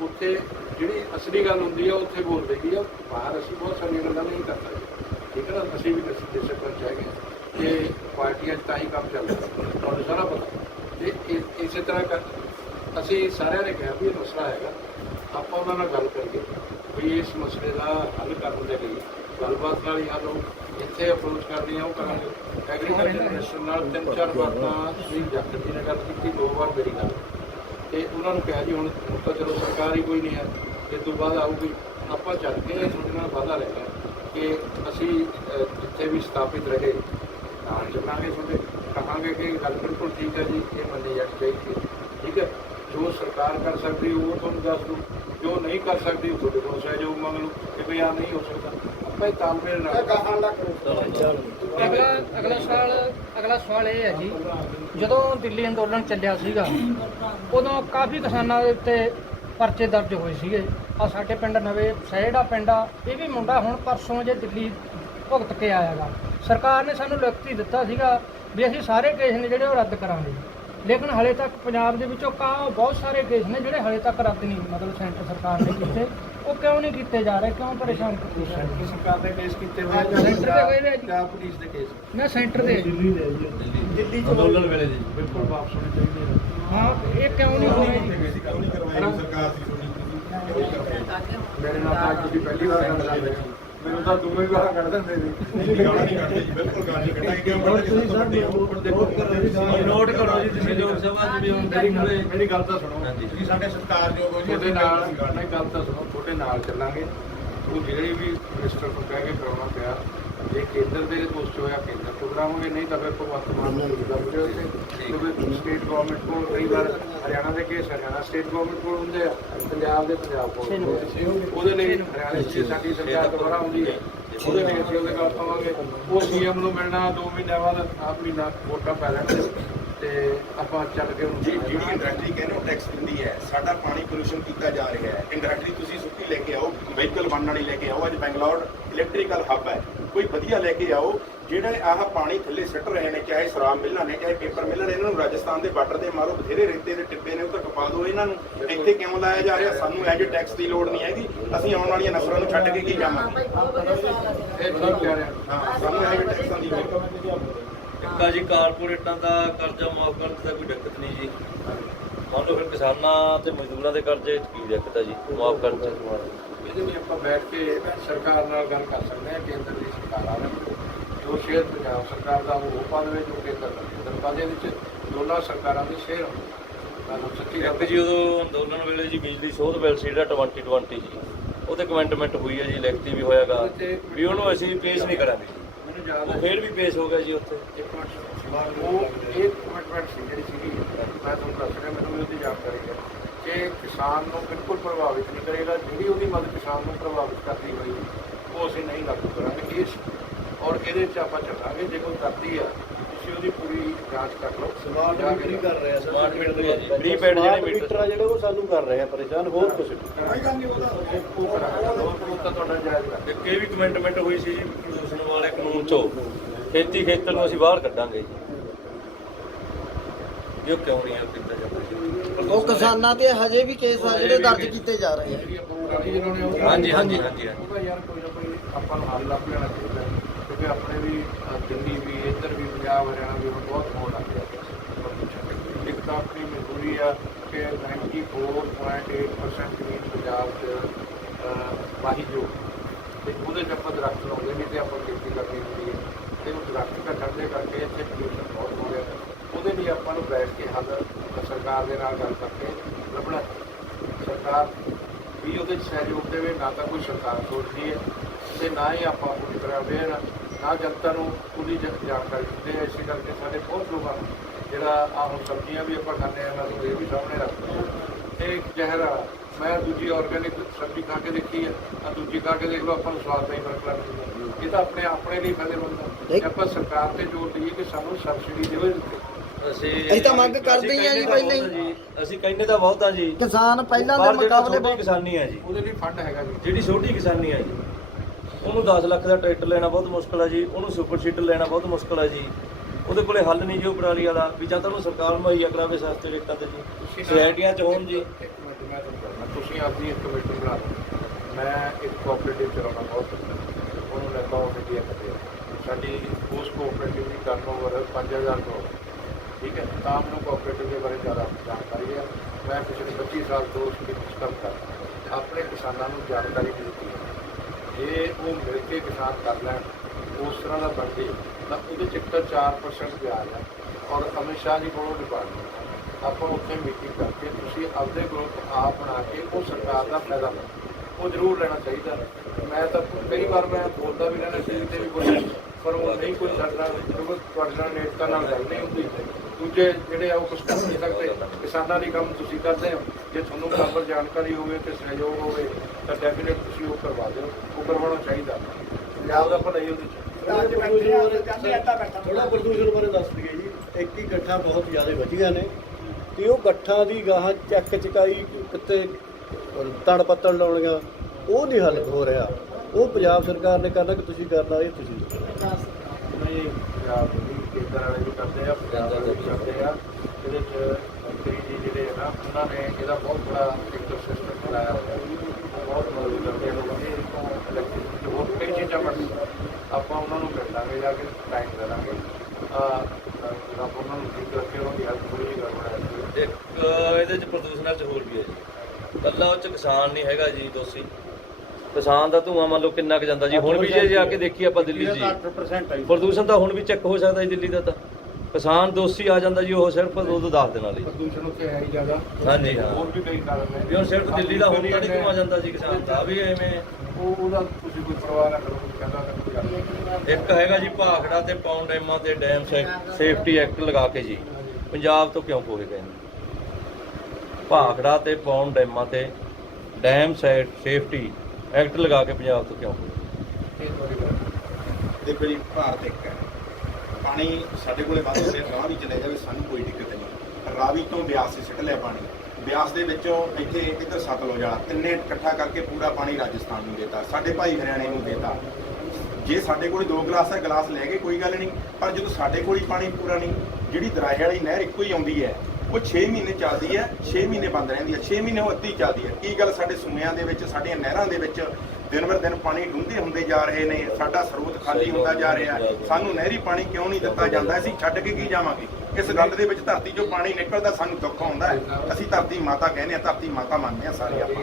ਉੱਥੇ ਜਿਹੜੀ ਅਸਲੀ ਗੱਲ ਹੁੰਦੀ ਆ ਉੱਥੇ ਬੋਲਦੇ ਦਈਦੀ ਆ ਬਾਹਰ ਅਸੀਂ ਬਹੁਤ ਸਾਰੀਆਂ ਗੱਲਾਂ ਨਹੀਂ ਕਰ ਸਕਦੇ। ਠੀਕ ਹੈ ਨਾ ਅਸੀਂ ਵੀ ਕਿਸੇ ਦੇਸ਼ ਵਿੱਚ ਹੈਗੇ ਹਾਂ ਕਿ ਪਾਰਟੀਆਂ 'ਚ ਤਾਂ ਹੀ ਕੰਮ ਚੱਲਦਾ ਤੁਹਾਨੂੰ ਸਾਰਾ ਪਤਾ। ਤੇ ਇਸੇ ਤਰ੍ਹਾਂ ਕਰ, ਅਸੀਂ ਸਾਰਿਆਂ ਨੇ ਕਿਹਾ ਵੀ ਇਹ ਮਸਲਾ ਹੈਗਾ, ਆਪਾਂ ਉਹਨਾਂ ਨਾਲ ਗੱਲ ਕਰੀਏ, ਵੀ ਇਸ ਮਸਲੇ ਦਾ ਹੱਲ ਕਰਨ ਦੇ ਲਈ ਗੱਲਬਾਤ ਨਾਲ ਹੀ ਹੱਲ ਹੋ ਜਿੱਥੇ ਅਪਰੋਚ ਕਰਨੀ ਆ ਉਹ ਕਰਾਂਗੇ। ਐਗਰੀਕਲਚਰ ਮਿਨਿਸਟਰ ਨਾਲ ਤਿੰਨ ਚਾਰ ਵਾਰ ਤਾਂ ਸ੍ਰੀ ਜੱਟ ਜੀ ਨੇ ਗੱਲ ਕੀਤੀ, ਦੋ ਵਾਰ ਮੇਰੀ ਗੱਲ। ਤੇ ਉਹਨਾਂ ਨੂੰ ਕਿਹਾ ਜੀ, ਹੁਣ ਹੁਣ ਤਾਂ ਚਲੋ ਸਰਕਾਰ ਹੀ ਕੋਈ ਨਹੀਂ ਹੈ ਇਹ ਤੋਂ ਬਾਅਦ ਆਊਗੀ, ਆਪਾਂ ਚੱਲ ਕੇ ਤੁਹਾਡੇ ਨਾਲ ਵਾਅਦਾ ਲੈ ਲਿਆ ਕਿ ਅਸੀਂ ਜਿੱਥੇ ਵੀ ਸਥਾਪਿਤ ਰਹੇ ਨਾਲ ਚੱਲਾਂਗੇ ਤੁਹਾਡੇ ਕਹਾਂਗੇ ਕਿ ਗੱਲ ਬਿਲਕੁਲ ਠੀਕ ਹੈ ਜੀ ਇਹ ਮੰਨੀ ਜਾਣੀ ਚਾਹੀਦੀ ਹੈ। ਠੀਕ ਹੈ? ਜੋ ਸਰਕਾਰ ਕਰ ਸਕਦੀ ਉਹ ਤੁਹਾਨੂੰ ਦੱਸ ਦੂ ਜੋ ਨਹੀਂ ਕਰ ਸਕਦੀ ਉਹ ਤੁਹਾਡੇ ਕੋਲ ਸਹਿਯੋਗ ਮੰਗ ਲਓ ਕਿ ਵੀ ਆ ਨਹੀਂ ਹੋ ਸਕਦਾ। ਆਪਾਂ ਇਹ ਤਾਲਮੇਲ ਨਾਲ ਅਗਲਾ ਅਗਲਾ ਸਵਾਲ ਅਗਲਾ ਸਵਾਲ ਇਹ ਹੈ ਜੀ ਜਦੋਂ ਦਿੱਲੀ ਅੰਦੋਲਨ ਚੱਲਿਆ ਸੀਗਾ ਉਦੋਂ ਕਾਫੀ ਕਿਸਾਨਾਂ ਦੇ ਉੱਤੇ ਪਰਚੇ ਦਰਜ ਹੋਏ ਸੀਗੇ। ਆ ਸਾਡੇ ਪਿੰਡ ਨਵੇਂ ਸਹਿੜਾ ਪਿੰਡ ਆ ਇਹ ਵੀ ਮੁੰਡਾ ਹੁਣ ਪਰਸੋਂ ਜੇ ਦਿੱਲੀ ਭੁਗਤ ਕੇ ਆਇਆਗਾ। ਸਰਕਾਰ ਨੇ ਸਾਨੂੰ ਲਿਖਤੀ ਦਿੱਤਾ ਸੀਗਾ ਵੀ ਅਸੀਂ ਸਾਰੇ ਕੇਸ ਨੇ ਜਿਹੜੇ ਉਹ ਰੱਦ ਕਰਾਂਗੇ। ਲੇਕਿਨ ਹਲੇ ਤੱਕ ਪੰਜਾਬ ਦੇ ਵਿੱਚੋਂ ਕਾ ਬਹੁਤ ਸਾਰੇ ਕੇਸ ਨੇ ਜਿਹੜੇ ਹਲੇ ਤੱਕ ਰੱਦ ਨਹੀਂ ਮਤਲਬ ਸੈਂਟਰ ਸਰਕਾਰ ਨੇ ਕੀਤੇ। ਉਹ ਕਿਉਂ ਨਹੀਂ ਕੀਤੇ ਜਾ ਰਹੇ? ਕਿਉਂ ਪਰੇਸ਼ਾਨ ਕੀਤੇ ਜਾ ਰਹੇ? ਸਰਕਾਰ ਦੇ ਕੇਸ ਕੀਤੇ ਹੋਏ ਸੈਂਟਰ ਦੇ ਹੋਏ ਨੇ। ਜੀ। ਪੁਲਿਸ ਦੇ ਕੇਸ? ਮੈਂ ਸੈਂਟਰ ਦੇ। ਦਿੱਲੀ ਚ ਅੰਦੋਲਨ ਵੇਲੇ ਜੀ ਬਿਲਕੁਲ। ਵਾਪਸ ਹੋਣੇ ਚਾਹੀਦੇ ਨੇ ਹਾਂ ਇਹ ਕਿਉਂ ਨਹੀਂ ਹੋਏ ਜੀ ਕਿਉਂ ਨਹੀਂ ਕਰਵਾਈ ਸਰਕਾਰ ਸੀ ਤੁਹਾਡੀ ਮੇਰੇ ਨਾਲ ਤਾਂ ਅੱਜ ਤੁਸੀਂ ਪਹਿਲੀ ਵਾਰ ਗੱਲ ਕਰ ਰਹੇ ਹੋ। ਮੈਨੂੰ ਤਾਂ ਦੋਵੇਂ ਵਾਰ ਕੱਢ ਦਿੰਦੇ ਨੇ। ਨਹੀਂ ਕੱਢਦੇ ਜੀ ਬਿਲਕੁਲ ਗਾਲਾਂ ਕੱਢਾਂਗੇ ਕਿਉਂ ਹੋ ਨੋਟ ਕਰੋ ਜੀ ਤੁਸੀਂ ਲੋਕ ਸਭਾ ਵੀ ਹੁਣ ਮੇਰੀ ਜਿਹੜੀ ਗੱਲ ਮੇਰੀ ਗੱਲ ਤਾਂ ਸੁਣੋ। ਤੁਸੀਂ ਸਾਡੇ ਸਤਿਕਾਰਯੋਗ ਹੋ ਜੀ ਤੁਹਾਡੇ ਨਾਲ ਗੱਲ ਤਾਂ ਸੁਣੋ ਤੁਹਾਡੇ ਨਾਲ ਚੱਲਾਂਗੇ। ਉਹ ਜਿਹੜੇ ਵੀ ਮਿਨਿਸਟਰ ਨੂੰ ਕਹਿ ਕੇ ਕਰਾਉਣਾ ਪਿਆ ਜੇ ਕੇਂਦਰ ਦੇ ਚ ਹੋਇਆ ਕੇਂਦਰ ਤੋਂ ਕਰਾਵਾਂਗੇ ਨਹੀਂ ਤਾਂ ਫਿਰ ਭਗਵੰਤ ਮਾਨ ਨੂੰ ਦਬਦੇ ਉੱਤੇ ਕਿਉਂਕਿ ਸਟੇਟ ਗਵਰਨਮੈਂਟ ਕੋਲ ਕਈ ਵਾਰ ਹਰਿਆਣਾ ਦੇ ਕੇਸ ਹਰਿਆਣਾ ਸਟੇਟ ਗਵਰਨਮੈਂਟ ਕੋਲ ਹੁੰਦੇ ਆ ਪੰਜਾਬ ਦੇ ਪੰਜਾਬ ਕੋਲ ਹੁੰਦੇ। ਉਹਦੇ ਲਈ ਹਰਿਆਣਾ 'ਚ ਸਾਡੀ ਸਰਕਾਰ ਦੁਬਾਰਾ ਆਉਂਦੀ ਹੈ। ਉਹਦੇ ਲਈ ਅਸੀਂ ਉਹਦੇ ਨਾਲ ਪਾਵਾਂਗੇ। ਉਹ ਸੀਐਮ ਨੂੰ ਮਿਲਣਾ 2 ਮਹੀਨਿਆਂ ਬਾਅਦ ਆਪ ਮਹੀਨਾ ਵੋਟਾਂ ਪੈ ਲੈਣ ਤੇ ਆਪਾਂ ਚੱਲ ਕੇ ਉਹਨੂੰ ਜੀ ਜਿਹੜੀ ਇੰਡਸਟਰੀ ਕਹਿੰਦੇ ਉਹ ਟੈਕਸ ਦਿੰਦੀ ਹੈ। ਸਾਡਾ ਪਾਣੀ ਪੋਲੂਸ਼ਨ ਕੀਤਾ ਜਾ ਰਿਹਾ ਹੈ। ਇੰਡਸਟਰੀ ਤੁਸੀਂ ਸੁੱਕੀ ਲੈ ਕੇ ਆਓ ਵਹੀਕਲ ਬਣਨ ਵਾਲੀ ਲੈ ਕੇ ਆਓ। ਅੱਜ ਬੈਂਗਲੌਰ ਇਲੈਕਟ੍ਰੀਕਲ ਹੱਬ ਹੈ। ਕੋਈ ਵਧੀਆ ਲੈ ਕੇ ਆਓ ਜਿਹੜੇ ਆਹ ਪਾਣੀ ਥੱਲੇ ਸਿੱਟ ਰਹੇ ਨੇ ਚਾਹੇ ਸ਼ਰਾਬ ਮਿਲਾਂ ਨੇ ਚਾਹੇ ਪੇਪਰ ਮਿਲਾਂ ਨੇ ਇਹਨਾਂ ਨੂੰ ਰਾਜਸਥਾਨ ਦੇ ਬਾਰਡਰ ਤੇ ਮਾਰੋ ਬਥੇਰੇ ਰੇਤੇ ਦੇ ਟਿੱਬੇ ਨੇ ਉਹ ਤੱਕ ਪਾ ਦਿਓ ਇਹਨਾਂ ਨੂੰ। ਇੱਥੇ ਕਿਉਂ ਲਾਇਆ ਜਾ ਰਿਹਾ? ਸਾਨੂੰ ਇਹ ਜਿਹੇ ਟੈਕਸ ਦੀ ਲੋੜ ਨਹੀਂ ਹੈਗੀ। ਅਸੀਂ ਆਉਣ ਵਾਲੀਆਂ ਨਸਲਾਂ ਨੂੰ ਛੱਡ ਕੇ ਕੀ ਰਹੇ ਹਾਂ। ਹਾਂ ਸਾਨੂੰ ਇਹ ਜਿਹੇ ਟੈਕਸਾਂ ਦੀ ਲੋੜ ਇੱਕਾ ਜੀ ਕਾਰਪੋਰੇਟਾਂ ਦਾ ਕਰਜ਼ਾ ਮਾਫ ਕਰਨ ਤਾਂ ਕੋਈ ਦਿੱਕਤ ਨਹੀਂ ਜੀ। ਮੰਨ ਲਓ ਫਿਰ ਕਿਸਾਨਾਂ ਤੇ ਮਜ਼ਦੂਰਾਂ ਦੇ ਕਰਜ਼ੇ ਕੀ ਦਿੱਕਤ ਹੈ ਜੀ? ਮਾਫ ਕਰਨ 'ਚ। ਇਹਦੇ ਲਈ ਆਪਾਂ ਬੈਠ ਕੇ ਸਰਕਾਰ ਨਾਲ ਗੱਲ ਕਰ ਸਕਦੇ ਹਾਂ ਕੇਂਦਰ ਦੀ ਸਰਕਾਰ ਆ ਜੋ ਸ਼ੇਅਰ ਪੰਜਾਬ ਸਰਕਾਰ ਦਾ ਉਹ ਪਾ ਦੇਵੇ ਜੋ ਕੇਂਦਰ ਦਾ ਕੇਂਦਰ ਪਾ ਦੇ ਵਿੱਚ ਦੋਨਾਂ ਸਰਕਾਰਾਂ ਦੇ ਸ਼ੇਅਰ ਇੱਕ ਜੀ ਉਦੋਂ ਅੰਦੋਲਨ ਵੇਲੇ ਜੀ ਬਿਜਲੀ ਸੋਧ ਬਿੱਲ ਸੀ ਜਿਹੜਾ 2020 ਜੀ। ਉਹਤੇ ਕਮੈਂਟਮੈਂਟ ਹੋਈ ਹੈ ਜੀ ਲਿਖਤੀ ਵੀ ਹੋਇਆਗਾ। ਵੀ ਉਹਨੂੰ ਅਸੀਂ ਪੇਸ਼ ਨਹੀਂ ਕਰਾਂਗੇ। ਮੈਨੂੰ ਯਾਦ ਉਹ ਹੈ ਫੇਰ ਵੀ ਪੇਸ਼ ਹੋ ਗਿਆ ਜੀ ਉੱਥੇ। ਇੱਕ ਮਿੰਟ ਉਹ ਇਹ ਕਮਿਟਮੈਂਟ ਸੀ ਜਿਹੜੀ ਸੀਗੀ ਮੈਂ ਤੁਹਾਨੂੰ ਦੱਸ ਰਿਹਾ ਮੈਨੂੰ ਵੀ ਉਹਦੀ ਜਾਣਕਾਰੀ ਹੈ ਕਿ ਕਿਸਾਨ ਨੂੰ ਬਿਲਕੁਲ ਪ੍ਰਭਾਵਿਤ ਨਹੀਂ ਕਰੇਗਾ ਜਿਹੜੀ ਉਹਦੀ ਮਦਦ ਕਿਸਾਨ ਨੂੰ ਪ੍ਰਭਾਵਿਤ ਕਰਦੀ ਹੋਈ ਉਹ ਅਸੀਂ ਨਹੀਂ ਲਾਗੂ ਕਰਾਂਗੇ ਇਸ ਔਰ ਇਹਦੇ 'ਚ ਆਪਾਂ ਚੱਲਾਂਗੇ ਜੇ ਕੋਈ ਕਰਦੀ ਆ ਤੁਸੀਂ ਉਹਦੀ ਪੂਰੀ ਜਾਂਚ ਕਰ ਲਓ। ਸਮਾਰਟ ਮੀਟਰ ਹੀ ਕਰ ਰਿਹਾ ਸਮਾਰਟ ਮੀਟਰ ਜੀ ਪ੍ਰੀਪੇਡ ਜਿਹੜੇ ਮੀਟਰ ਆ ਜਿਹੜੇ ਉਹ ਸਾਨੂੰ ਕਰ ਰਹੇ ਆ ਪਰੇਸ਼ਾਨ ਹੋਰ ਕੁਝ ਉਹ ਕਰਾਂਗੇ ਉਹ ਤਾਂ ਤੁਹਾਡਾ ਜਾਇਜ਼ ਹੈ ਇੱਕ ਇਹ ਵੀ ਕਮੈਂਟਮੈਂਟ ਹੋਈ ਸੀ ਜੀ ਪ੍ਰਦੂਸ਼ਣ ਵਾਲੇ ਕਾਨੂੰਨ 'ਚੋਂ। ਖੇਤੀ ਖੇਤਰ ਨੂੰ ਅਸੀਂ ਬਾਹਰ ਕੱਢਾਂਗੇ। ਜੀ ਇਹ ਕਿਉਂ ਨਹੀਂ ਹੈ ਕੀਤਾ ਜਾਂਦਾ ਉਹ ਕਿਸਾਨਾਂ ਤੇ ਹਜੇ ਵੀ ਕੇਸ ਆ ਜਿਹੜੇ ਦਰਜ ਕੀਤੇ ਜਾ ਰਹੇ ਆ। ਹਾਂਜੀ, ਹਾਂਜੀ, ਹਾਂਜੀ, ਹਾਂਜੀ। ਉਹਦਾ ਯਾਰ ਕੋਈ ਨਾ ਕੋਈ ਆਪਾਂ ਨੂੰ ਹੱਲ ਲੱਭ ਲੈਣਾ ਚਾਹੀਦਾ। ਕਿਉਂਕਿ ਆਪਣੇ ਵੀ ਦਿੱਲੀ ਪੰਜਾਬ ਹਰਿਆਣਾ ਵੀ ਹੁਣ ਬਹੁਤ ਹੋਣ ਲੱਗ ਗਿਆ। ਪ੍ਰਦੂਸ਼ਣ। ਇੱਕ ਤਾਂ ਆਪਣੀ ਮਜਬੂਰੀ ਆ ਕਿ 94.8% ਜ਼ਮੀਨ ਪੰਜਾਬ 'ਚ ਅਹ, ਵਾਹੀ ਜੋ। ਤੇ ਉਹਦੇ 'ਚ ਆਪਾਂ ਦਰਖਤ ਲਾਉਂਦੇ ਨਹੀਂ ਤੇ ਆਪਾਂ ਖੇਤੀ ਕਰਨੀ ਹੁੰਦੀ ਹੈ। ਤੇ ਉਹ ਦਰਖਤ ਘਟਣ ਦੇ ਕਰਕੇ ਇੱਥੇ ਪੋਲੂਸ਼ਨ ਬਹੁਤ ਹੋ ਰਿਹਾ। ਉਹਦੇ ਲਈ ਆਪਾਂ ਨੂੰ ਬੈਠ ਕੇ ਹੱਲ ਸਰਕਾਰ ਦੇ ਨਾਲ ਗੱਲ ਕਰਕੇ ਲੱਭਣਾ। ਸਰਕਾਰ ਵੀ ਉਹਦੇ 'ਚ ਸਹਿਯੋਗ ਦੇਵੇ ਨਾ ਤਾਂ ਕੋਈ ਸਰਕਾਰ ਸੋਚਦੀ ਹੈ ਤੇ ਨਾ ਹੀ ਆਪਾਂ ਪੂਰੀ ਤਰ੍ਹਾਂ ਅਵੇਅਰ ਹਾਂ ਨਾ ਜਨਤਾ ਨੂੰ ਪੂਰੀ ਜਾਣਕਾਰੀ ਦਿੰਦੇ ਹਾਂ। ਇਸੇ ਕਰਕੇ ਸਾਡੇ ਬਹੁਤ ਲੋਕਾਂ ਨੂੰ ਜਿਹੜਾ ਆਹ ਹੁਣ ਸਬਜ਼ੀਆਂ ਵੀ ਆਪਾਂ ਖਾਂਦੇ ਆ ਮੈਂ ਤੁਹਾਨੂੰ ਇਹ ਵੀ ਸਾਹਮਣੇ ਰੱਖਦਾ ਇਹ ਇੱਕ ਜ਼ਹਿਰ ਆ ਮੈਂ ਦੂਜੀ ਆਰਗੈਨਿਕ ਸਬਜ਼ੀ ਖਾ ਕੇ ਦੇਖੀ ਹੈ ਆ ਦੂਜੀ ਖਾ ਕੇ ਦੇਖ ਲਓ ਆਪਾਂ ਨੂੰ ਸਵਾਦ ਨਹੀਂ ਫ਼ਰਕ ਲੱਗਦਾ ਇਹ ਤਾਂ ਆਪਣੇ ਆਪਣੇ ਲਈ ਫਾਇਦੇਮੰਦ ਹੈ। ਆਪਾਂ ਸਰਕਾਰ ਤੇ ਜ਼ੋਰ ਦਈਏ ਕਿ ਸਾਨੂੰ ਸਬਸਿਡੀ ਦੇਵੇ ਅਸੀਂ ਅਸੀਂ ਤਾਂ ਮੰਗ ਕਰਦੇ ਹੀ ਆ ਜੀ ਪਹਿਲਾਂ ਹੀ। ਆ। ਅਸੀਂ ਕਹਿੰਦੇ ਤਾਂ ਬਹੁਤ ਆ ਜੀ ਕਿਸਾਨ ਪਹਿਲਾਂ ਦੇ ਮੁਕਾਬਲੇ ਬਹੁਤ ਕਿਸਾਨੀ ਹੈ ਜੀ ਉਹਦੇ ਲਈ ਫੰਡ ਹੈਗਾ ਜੀ ਜਿਹੜੀ ਛੋਟੀ ਕਿਸਾਨੀ ਹੈ ਜੀ ਉਹਨੂੰ 10 ਲੱਖ ਦਾ ਟਰੈਕਟਰ ਲੈਣਾ ਬਹੁਤ ਮੁਸ਼ਕਲ ਆ ਜੀ, ਉਹਨੂੰ ਸੁਪਰ ਸੀਟਰ ਲੈਣਾ ਬਹੁਤ ਮੁਸ਼ਕਲ ਹੈ ਜੀ। ਉਹਦੇ ਕੋਲੇ ਹੱਲ ਨਹੀਂ ਜੀ ਉਹ ਪਰਾਲੀ ਵਾਲਾ, ਵੀ ਜਾਂ ਤਾਂ ਉਹਨੂੰ ਸਰਕਾਰ ਮੁਹੱਈਆ ਕਰਾਵੇ ਸਸਤੇ ਰੇਟਾਂ ਤੇ ਜੀ। ਸੁਸਾਇਟੀਆਂ 'ਚ ਹੋਣ ਜੀ। ਇੱਕ ਮਿੰਟ, ਮੈਂ ਕਰਨਾ ਤੁਸੀਂ ਆਪਣੀ ਇੱਕ ਕਮੇਟੀ ਬਣਾ ਲਓ ਮੈਂ ਇੱਕ ਕੋਆਪਰੇਟਿਵ ਚਲਾਉਣਾ ਬਹੁਤ ਉਹਨੂੰ ਲੈ ਉਹ ਇੰਡੀਆ ਕਰਦੇ ਸਾਡੀ ਉਸ ਕੋਆਪਰੇਟਿਵ ਦੀ ਟਰਨਓਵਰ 5000 ਕਰੋੜ ਠੀਕ ਹੈ, ਤਾਂ ਮੈਨੂੰ ਕੋਆਪਰੇਟਿਵ ਦੇ ਬਾਰੇ ਜ਼ਿਆਦਾ ਜਾਣਕਾਰੀ ਹੈ। ਮੈਂ ਪਿਛਲੇ 25 ਸਾਲ ਤੋਂ ਉਸ ਵਿੱਚ ਕੰਮ ਕਰਦਾ। ਆਪਣੇ ਕਿਸਾਨਾਂ ਨੂੰ ਜਾਣਕਾਰੀ ਦਿੱਤੀ ਹੈ ਜੇ ਉਹ ਮਿਲ ਕੇ ਕਿਸਾਨ ਕਰ ਲੈਣ, ਉਸ ਤਰ੍ਹਾਂ ਦਾ ਬਣ ਤਾਂ ਉਹਦੇ ਚ ਇੱਕ ਤਾਂ 4% ਵਿਆਜ ਹੈ ਔਰ ਅਮਿਤ ਸ਼ਾਹ ਜੀ ਕੋਲੋਂ ਡਿਪਾਰਟਮੈਂਟ ਆਪਾਂ ਉੱਥੇ ਮੀਟਿੰਗ ਕਰਕੇ ਤੁਸੀਂ ਆਪਦੇ ਗਰੁੱਪ ਆਪ ਬਣਾ ਕੇ ਉਹ ਸਰਕਾਰ ਦਾ ਫਾਇਦਾ ਲਓ ਉਹ ਜ਼ਰੂਰ ਲੈਣਾ ਚਾਹੀਦਾ। ਮੈਂ ਤਾਂ ਕਈ ਵਾਰ ਮੈਂ ਬੋਲਦਾ ਵੀ ਰਹਿਣਾ ਟੀਵੀ ਤੇ ਵੀ ਬੋਲਿਆ ਪਰ ਉਹ ਨਹੀਂ ਕੋਈ ਸਾਡਾ ਕਿਉਂਕਿ ਤੁਹਾਡੇ ਨਾਲ ਨੇਤਾ ਨਾਲ ਗੱਲ ਨਹੀਂ ਹੁੰਦੀ। ਦੂਜੇ ਜਿਹੜੇ ਆ ਉਹ ਕੁਝ ਕਰ ਨਹੀਂ ਸਕਦੇ। ਕਿਸਾਨਾਂ ਦੀ ਕੰਮ ਤੁਸੀਂ ਕਰਦੇ ਹੋ। ਜੇ ਤੁਹਾਨੂੰ ਬਰਾਬਰ ਜਾਣਕਾਰੀ ਹੋਵੇ ਤੇ ਸਹਿਯੋਗ ਹੋਵੇ ਤਾਂ ਡੈਫੀਨੇਟ ਤੁਸੀਂ ਉਹ ਕਰਵਾ ਦਿਓ ਉਹ ਕਰਵਾਉਣਾ ਚਾਹੀਦਾ। ਪੰਜਾਬ ਦਾ ਭਲਾ ਹੀ ਉਹਦੇ ਚ। ਥੋੜਾ ਪ੍ਰਦੂਸ਼ਣ ਬਾਰੇ ਦੱਸ ਦਈਏ ਜੀ ਇੱਕ ਹੀ ਗੱਠਾਂ ਬਹੁਤ ਜ਼ਿਆਦਾ ਵਧੀਆਂ ਨੇ ਤੇ ਉਹ ਗੱਠਾਂ ਦੀ ਗਾਹਾਂ ਚੱਕ ਚਕਾਈ ਕਿਤੇ ਤੜ ਪੱਤਣ ਲਾਉਣੀਆਂ ਉਹ ਨਹੀਂ ਹੱਲ ਹੋ ਰਿਹਾ। ਉਹ ਪੰਜਾਬ ਸਰਕਾਰ ਨੇ ਕਰਨਾ ਕਿ ਤੁਸੀਂ ਕਰਨਾ ਇਹ ਤੁਸੀਂ। ਨਹੀਂ ਪੰਜਾਬ ਦੀ ਕੇਂਦਰ ਵਾਲੇ ਵੀ ਕਰਦੇ ਆ ਪੰਜਾਬ ਵਾਲੇ ਵੀ ਕਰਦੇ ਆ। ਇਹਦੇ ਚ ਮੰਤਰੀ ਜੀ ਜਿਹੜੇ ਆ ਨਾ ਉਹਨਾਂ ਨੇ ਇਹਦਾ ਬਹੁਤ ਬੜਾ ਇੱਕ ਸਿਸਟਮ ਬਣਾਇਆ ਹੋਇਆ। ਬਹੁਤ ਮਦਦ ਕਰਦੇ ਆ ਲੋਕਾਂ ਦੀ ਇਸ ਤੋਂ ਇਲੈਕਟ੍ਰਿਸਿਟੀ ਹੋਰ ਕਈ ਚੀਜ਼ਾਂ ਬਣਦੀਆਂ ਆਪਾਂ ਉਹਨਾਂ ਨੂੰ ਮਿਲਾਂਗੇ ਜਾ ਕੇ ਟਾਈਮ ਕਰਾਂਗੇ ਆ ਰੱਬ ਉਹਨਾਂ ਨੂੰ ਠੀਕ ਕਰਕੇ ਉਹਨਾਂ ਦੀ ਹੈਲਪ ਥੋੜੀ ਜਿਹੀ ਕਰਵਾਉਣਾ ਇੱਕ ਇਹਦੇ 'ਚ ਪ੍ਰਦੂਸ਼ਣਾਂ 'ਚ ਹੋਰ ਵੀ ਹੈ ਜੀ? ਕੱਲਾ ਉਹ 'ਚ ਕਿਸਾਨ ਨਹੀਂ ਹੈਗਾ ਜੀ ਦੋਸ਼ੀ। ਕਿਸਾਨ ਦਾ ਧੂਆਂ ਮੰਨ ਲਓ ਕਿੰਨਾ ਕੁ ਜਾਂਦਾ ਜੀ। ਹੁਣ ਵੀ ਜੇ ਜਾ ਕੇ ਦੇਖੀ ਆਪਾਂ ਦਿੱਲੀ ਜੀ। 8% ਆਈ ਪ੍ਰਦੂਸ਼ਣ ਤਾਂ ਹੁਣ ਵੀ ਚੈੱਕ ਹੋ ਸਕਦਾ ਜੀ ਦਿੱਲੀ ਦਾ ਤਾਂ। ਕਿਸਾਨ ਦੋਸ਼ੀ ਆ ਜਾਂਦਾ ਜੀ ਉਹ ਸਿਰਫ ਉਦੋਂ ਦੱਸ ਦੇਣ ਵਾਲੀ ਪ੍ਰਦੂਸ਼ਣ ਉੱਤੇ ਹੈ ਹੀ ਜ਼ਿਆਦਾ। ਹਾਂਜੀ ਹਾਂ। ਹੋਰ ਵੀ ਕਈ ਕਾਰਨ ਨੇ। ਵੀ ਹੁਣ ਸਿਰਫ ਦਿੱਲੀ ਦਾ ਹੁਣ ਤਾਂ ਨਹੀਂ ਧੂਆਂ ਜਾਂਦਾ ਜੀ ਕਿਸਾਨ? ਦਾ ਵੀ ਐਵੇਂ। ਉਹ ਉਹਦਾ ਤੁਸੀਂ ਕੋਈ ਪਰਵਾਹ ਨਾ ਕਰੋ ਕੋਈ ਕਹਿੰਦਾ ਤਾਂ ਕੋਈ ਗੱਲ ਨਹੀਂ। ਇੱਕ ਹੈਗਾ ਜੀ ਭਾਖੜਾ ਤੇ ਪੌਂਡ ਡੈਮਾਂ ਤੇ ਡੈਮ ਸੇਫਟੀ ਐਕਟ ਲਗਾ ਕੇ ਜੀ। ਪੰਜਾਬ ਤੋਂ ਕਿਉਂ ਖੋਏ ਗਏ ਨੇ? ਭਾਖੜਾ ਤੇ ਪੌਂਡ ਡੈਮਾਂ ਤੇ ਡੈਮ ਸੇਫਟੀ ਐਕਟ ਲਗਾ ਕੇ ਪੰਜਾਬ ਤੋਂ ਕਿਉਂ ਖੋਏ ਦੇਖੋ ਜੀ ਭਾਰਤ ਇੱਕ ਹੈ। ਪਾਣੀ ਸਾਡੇ ਕੋਲੇ ਵੱਧ ਹੁੰਦੇ ਰਾਹ ਵੀ ਚਲੇ ਜਾਵੇ, ਸਾਨੂੰ ਕੋਈ ਦਿੱਕਤ ਨਹੀਂ। ਰਾਵੀ ਤੋਂ ਬਿਆਸ से ਸਿੱਟ ਲਿਆ ਪਾਣੀ। ਬਿਆਸ ਦੇ ਵਿੱਚੋਂ ਇੱਥੇ ਇੱਧਰ ਸਤਲੁਜ ਵਾਲਾ, ਤਿੰਨੇ ਇਕੱਠਾ ਕਰਕੇ ਪੂਰਾ ਪਾਣੀ ਰਾਜਸਥਾਨ ਨੂੰ ਦੇਤਾ। ਸਾਡੇ ਭਾਈ ਹਰਿਆਣੇ ਨੂੰ ਦੇਤਾ। ਜੇ ਸਾਡੇ ਕੋਲ ਦੋ ਗਲਾਸ ਹੈ, ਗਲਾਸ ਲੈ ਕੇ ਕੋਈ ਗੱਲ ਨਹੀਂ। ਪਰ ਜਦੋਂ ਸਾਡੇ ਕੋਲ ਹੀ ਪਾਣੀ ਪੂਰਾ ਨਹੀਂ, ਜਿਹੜੀ ਦਰਾਹੇ ਵਾਲੀ ਨਹਿਰ ਇੱਕੋ ਹੀ ਆਉਂਦੀ ਹੈ, ਉਹ 6 ਮਹੀਨੇ ਚੱਲਦੀ ਹੈ 6 ਮਹੀਨੇ ਬੰਦ ਰਹਿੰਦੀ ਹੈ 6 ਮਹੀਨੇ ਉਹ ਅੱਧੀ ਚੱਲਦੀ ਹੈ। ਕੀ ਗੱਲ ਸਾਡੇ ਸੂਇਆਂ ਦੇ ਵਿੱਚ, ਸਾਡੀਆਂ ਨਹਿਰਾਂ ਦੇ ਵਿੱਚ ਦਿਨ ਬਰ ਦਿਨ ਪਾਣੀ ਡੂੰਘੇ ਹੁੰਦੇ ਜਾ ਰਹੇ ਨੇ ਸਾਡਾ ਸਰੋਤ ਖਾਲੀ ਹੁੰਦਾ ਜਾ ਰਿਹਾ। ਸਾਨੂੰ ਨਹਿਰੀ ਪਾਣੀ ਕਿਉਂ ਨਹੀਂ ਦਿੱਤਾ ਜਾਂਦਾ? ਅਸੀਂ ਛੱਡ ਕੇ ਕੀ ਜਾਵਾਂਗੇ? ਇਸ ਗੱਲ ਦੇ ਵਿੱਚ ਧਰਤੀ 'ਚੋਂ ਪਾਣੀ ਨਿਕਲਦਾ ਸਾਨੂੰ ਦੁੱਖ ਹੁੰਦਾ ਅਸੀਂ ਧਰਤੀ ਮਾਤਾ ਕਹਿੰਦੇ ਆ ਧਰਤੀ ਮਾਤਾ ਮੰਨਦੇ ਆ ਸਾਰੇ ਆਪਾਂ।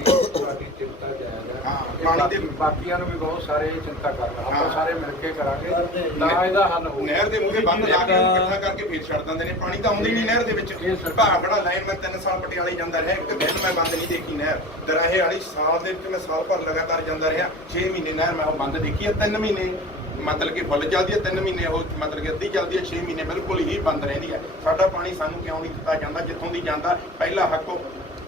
ਪਾਣੀ ਬਾਕੀ- ਦੇ- ਬਾਕੀਆਂ ਨੂੰ ਵੀ ਬਹੁਤ ਸਾਰੇ ਚਿੰਤਾ ਕਰਨ ਆਪਾਂ ਹਾਂ। ਸਾਰੇ ਮਿਲ ਕੇ ਕਰਾਂਗੇ ਨਾ ਇਹਦਾ ਹੱਲ ਹੋਊ ਨਹਿਰ ਦੇ ਮੂਹਰੇ ਬੰਦ ਲਾ ਕੇ ਉਹਨੂੰ ਇਕੱਠਾ ਕਰਕੇ ਫੇਰ ਛੱਡ ਦਿੰਦੇ ਨੇ। ਪਾਣੀ ਤਾਂ ਆਉਂਦਾ ਹੀ ਨਹੀਂ ਨਹਿਰ ਦੇ ਵਿੱਚ। ਇਹ ਸਰਕਾਰ- ਭਾਖੜਾ ਲਾਈਨ ਮੈਂ 3 ਸਾਲ ਪਟਿਆਲੇ ਜਾਂਦਾ ਰਿਹਾ ਇੱਕ ਦਿਨ ਮੈਂ ਬੰਦ ਨਹੀਂ ਦੇਖੀ ਨਹਿਰ। ਦਰਾਹੇ ਵਾਲੀ ਸਾਲ ਦੇ ਵਿੱਚ ਮੈਂ ਸਾਲ ਭਰ ਲਗਾਤਾਰ ਜਾਂਦਾ ਰਿਹਾ। 6 ਮਹੀਨੇ ਨਹਿਰ ਮੈਂ ਉਹ ਬੰਦ ਦੇਖੀ ਹੈ 3 ਮਹੀਨੇ। ਮਤਲਬ ਕਿ ਫੁੱਲ ਚੱਲਦੀ ਹੈ 3 ਮਹੀਨੇ ਉਹ ਮਤਲਬ ਕਿ ਅੱਧੀ ਚੱਲਦੀ ਹੈ 6 ਮਹੀਨੇ ਬਿਲਕੁਲ ਹੀ ਬੰਦ ਰਹਿੰਦੀ ਹੈ ਸਾਡਾ ਪਾਣੀ ਸਾਨੂੰ ਕਿਉਂ ਨਹੀਂ ਦਿੱਤਾ ਜਾਂਦਾ ਜਿੱਥੋਂ ਦੀ ਜਾਂਦਾ ਪਹਿਲਾ ਹੱਕ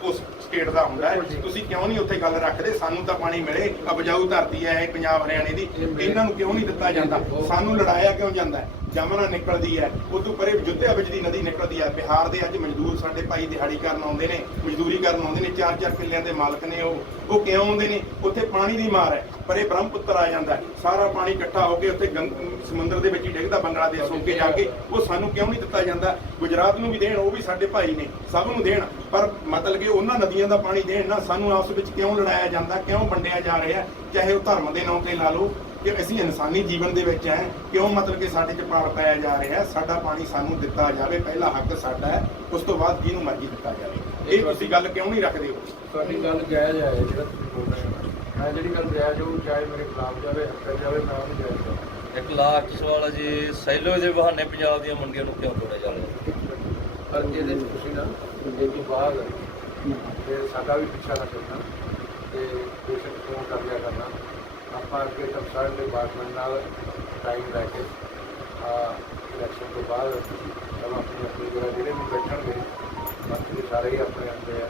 ਉਸ ਸਟੇਟ ਦਾ ਹੁੰਦਾ ਹੈ। ਤੁਸੀਂ ਕਿਉਂ ਨਹੀਂ ਉੱਥੇ ਗੱਲ ਰੱਖਦੇ? ਸਾਨੂੰ ਤਾਂ ਪਾਣੀ ਮਿਲੇ। ਉਪਜਾਊ ਧਰਤੀ ਹੈ ਇਹ ਪੰਜਾਬ ਹਰਿਆਣੇ ਦੀ। ਇਹਨਾਂ ਨੂੰ ਕਿਉਂ ਨਹੀਂ ਦਿੱਤਾ ਜਾਂਦਾ? ਸਾਨੂੰ ਲੜਾਇਆ ਕਿਉਂ ਜਾਂਦਾ ਹੈ? ਜਮਨਾ ਨਿਕਲਦੀ ਹੈ। ਉਦੋਂ ਪਰੇ ਜੁੱਧਿਆ ਵਿੱਚ ਦੀ ਨਦੀ ਨਿਕਲਦੀ ਹੈ। ਬਿਹਾਰ ਦੇ ਅੱਜ ਮਜ਼ਦੂਰ ਸਾਡੇ ਭਾਈ ਦਿਹਾੜੀ ਕਰਨ ਆਉਂਦੇ ਨੇ ਮਜ਼ਦੂਰੀ ਕਰਨ ਆਉਂਦੇ ਨੇ। ਚਾਰ ਚਾਰ ਕਿੱਲਿਆਂ ਦੇ ਮਾਲਕ ਨੇ ਉਹ। ਉਹ ਕਿਉਂ ਆਉਂਦੇ ਨੇ? ਉੱਥੇ ਪਾਣੀ ਦੀ ਮਾਰ ਹੈ। ਪਰੇ ਬ੍ਰਹਮਪੁੱਤਰ ਆ ਜਾਂਦਾ। ਸਾਰਾ ਪਾਣੀ ਇਕੱਠਾ ਹੋ ਕੇ ਉੱਥੇ ਸਮੁੰਦਰ ਦੇ ਵਿੱਚ ਹੀ ਡਿੱਗਦਾ ਬੰਗਲਾਦੇਸ਼ ਹੋ ਕੇ ਜਾ ਕੇ। ਉਹ ਸਾਨੂੰ ਕਿਉਂ ਨਹੀਂ ਦਿੱਤਾ ਜਾਂਦਾ? ਗੁਜਰਾਤ ਨੂੰ ਵੀ ਦੇਣ ਉਹ ਵੀ ਸਾਡੇ ਭਾਈ ਨੇ। ਸਭ ਨੂੰ ਦੇਣ। ਪਰ ਮਤਲਬ ਕਿ ਉਹਨਾਂ ਨਦੀਆਂ ਦਾ ਪਾਣੀ ਦੇਣ ਨਾ ਸਾਨੂੰ ਆਪਸ ਵਿੱਚ ਕਿਉਂ ਲੜਾਇਆ ਜਾਂਦਾ ਕਿਉਂ ਵੰਡਿਆ ਜਾ ਰਿਹਾ ਚਾਹੇ ਉਹ ਧਰਮ ਦੇ ਨਾਂ ਤੇ ਲਾ ਲਓ ਕਿ ਅਸੀਂ ਇਨਸਾਨੀ ਜੀਵਨ ਦੇ ਵਿੱਚ ਹੈ ਕਿਉਂ ਮਤਲਬ ਕਿ ਸਾਡੇ 'ਚ ਪਾੜ ਪਾਇਆ ਜਾ ਰਿਹਾ ਹੈ ਸਾਡਾ ਪਾਣੀ ਸਾਨੂੰ ਦਿੱਤਾ ਜਾਵੇ ਪਹਿਲਾ ਹੱਕ ਸਾਡਾ ਹੈ ਉਸ ਤੋਂ ਬਾਅਦ ਜਿਹਨੂੰ ਮਰਜ਼ੀ ਦਿੱਤਾ ਜਾਵੇ। ਇਹ ਤੁਸੀਂ ਗੱਲ ਕਿਉਂ ਨਹੀਂ ਰੱਖਦੇ ਹੋ? ਤੁਹਾਡੀ ਗੱਲ ਜਾਇਜ਼ ਹੈ ਜਿਹੜਾ ਤੁਸੀਂ ਬੋਲ ਰਹੇ ਹੋ। ਮੈਂ ਜਿਹੜੀ ਗੱਲ ਜਾਇਜ਼ ਹੋਊ ਚਾਹੇ ਮੇਰੇ ਖਿਲਾਫ ਜਾਵੇ ਹੱਕ ਜਾਵੇ ਮੈਂ ਉਹਨੂੰ ਜਾਇਜ਼ ਕਰਾਂ। ਇੱਕ ਲਾਸਟ ਸਵਾਲ ਹੈ ਜੀ ਸੈਲੋ ਦੇ ਬਹਾਨੇ ਪੰਜਾਬ ਦੀਆਂ ਮੰਡੀਆਂ ਨੂੰ ਕਿਉਂ ਤੋੜਿਆ ਜਾ ਰਿਹਾ? ਪਰ ਇਹਦੇ ਵਿੱਚ ਤੁਸੀਂ ਨਾ ਇਹ ਤੋਂ ਬਾਅਦ ਫਿਰ ਸਾਡਾ ਵੀ ਪਿੱਛਾ ਨਾ ਕਰਨਾ ਤੇ ਪੇਸ਼ੈਂਟ ਫੋਨ ਕਰ ਲਿਆ ਕਰਨਾ। ਆਪਾਂ ਅੱਗੇ ਕੰਸਰਨ ਡਿਪਾਰਟਮੈਂਟ ਨਾਲ ਟਾਈਮ ਲੈ ਕੇ, ਆ ਇਲੈਕਸ਼ਨ ਤੋਂ ਬਾਅਦ ਸਭ ਆਪਣੀ ਆਪਣੀ ਜਗ੍ਹਾ ਜਿਹੜੇ ਵੀ ਬੈਠਣਗੇ, ਬਾਕੀ ਸਾਰੇ ਹੀ ਆਪਣੇ ਆਉਂਦੇ ਆ।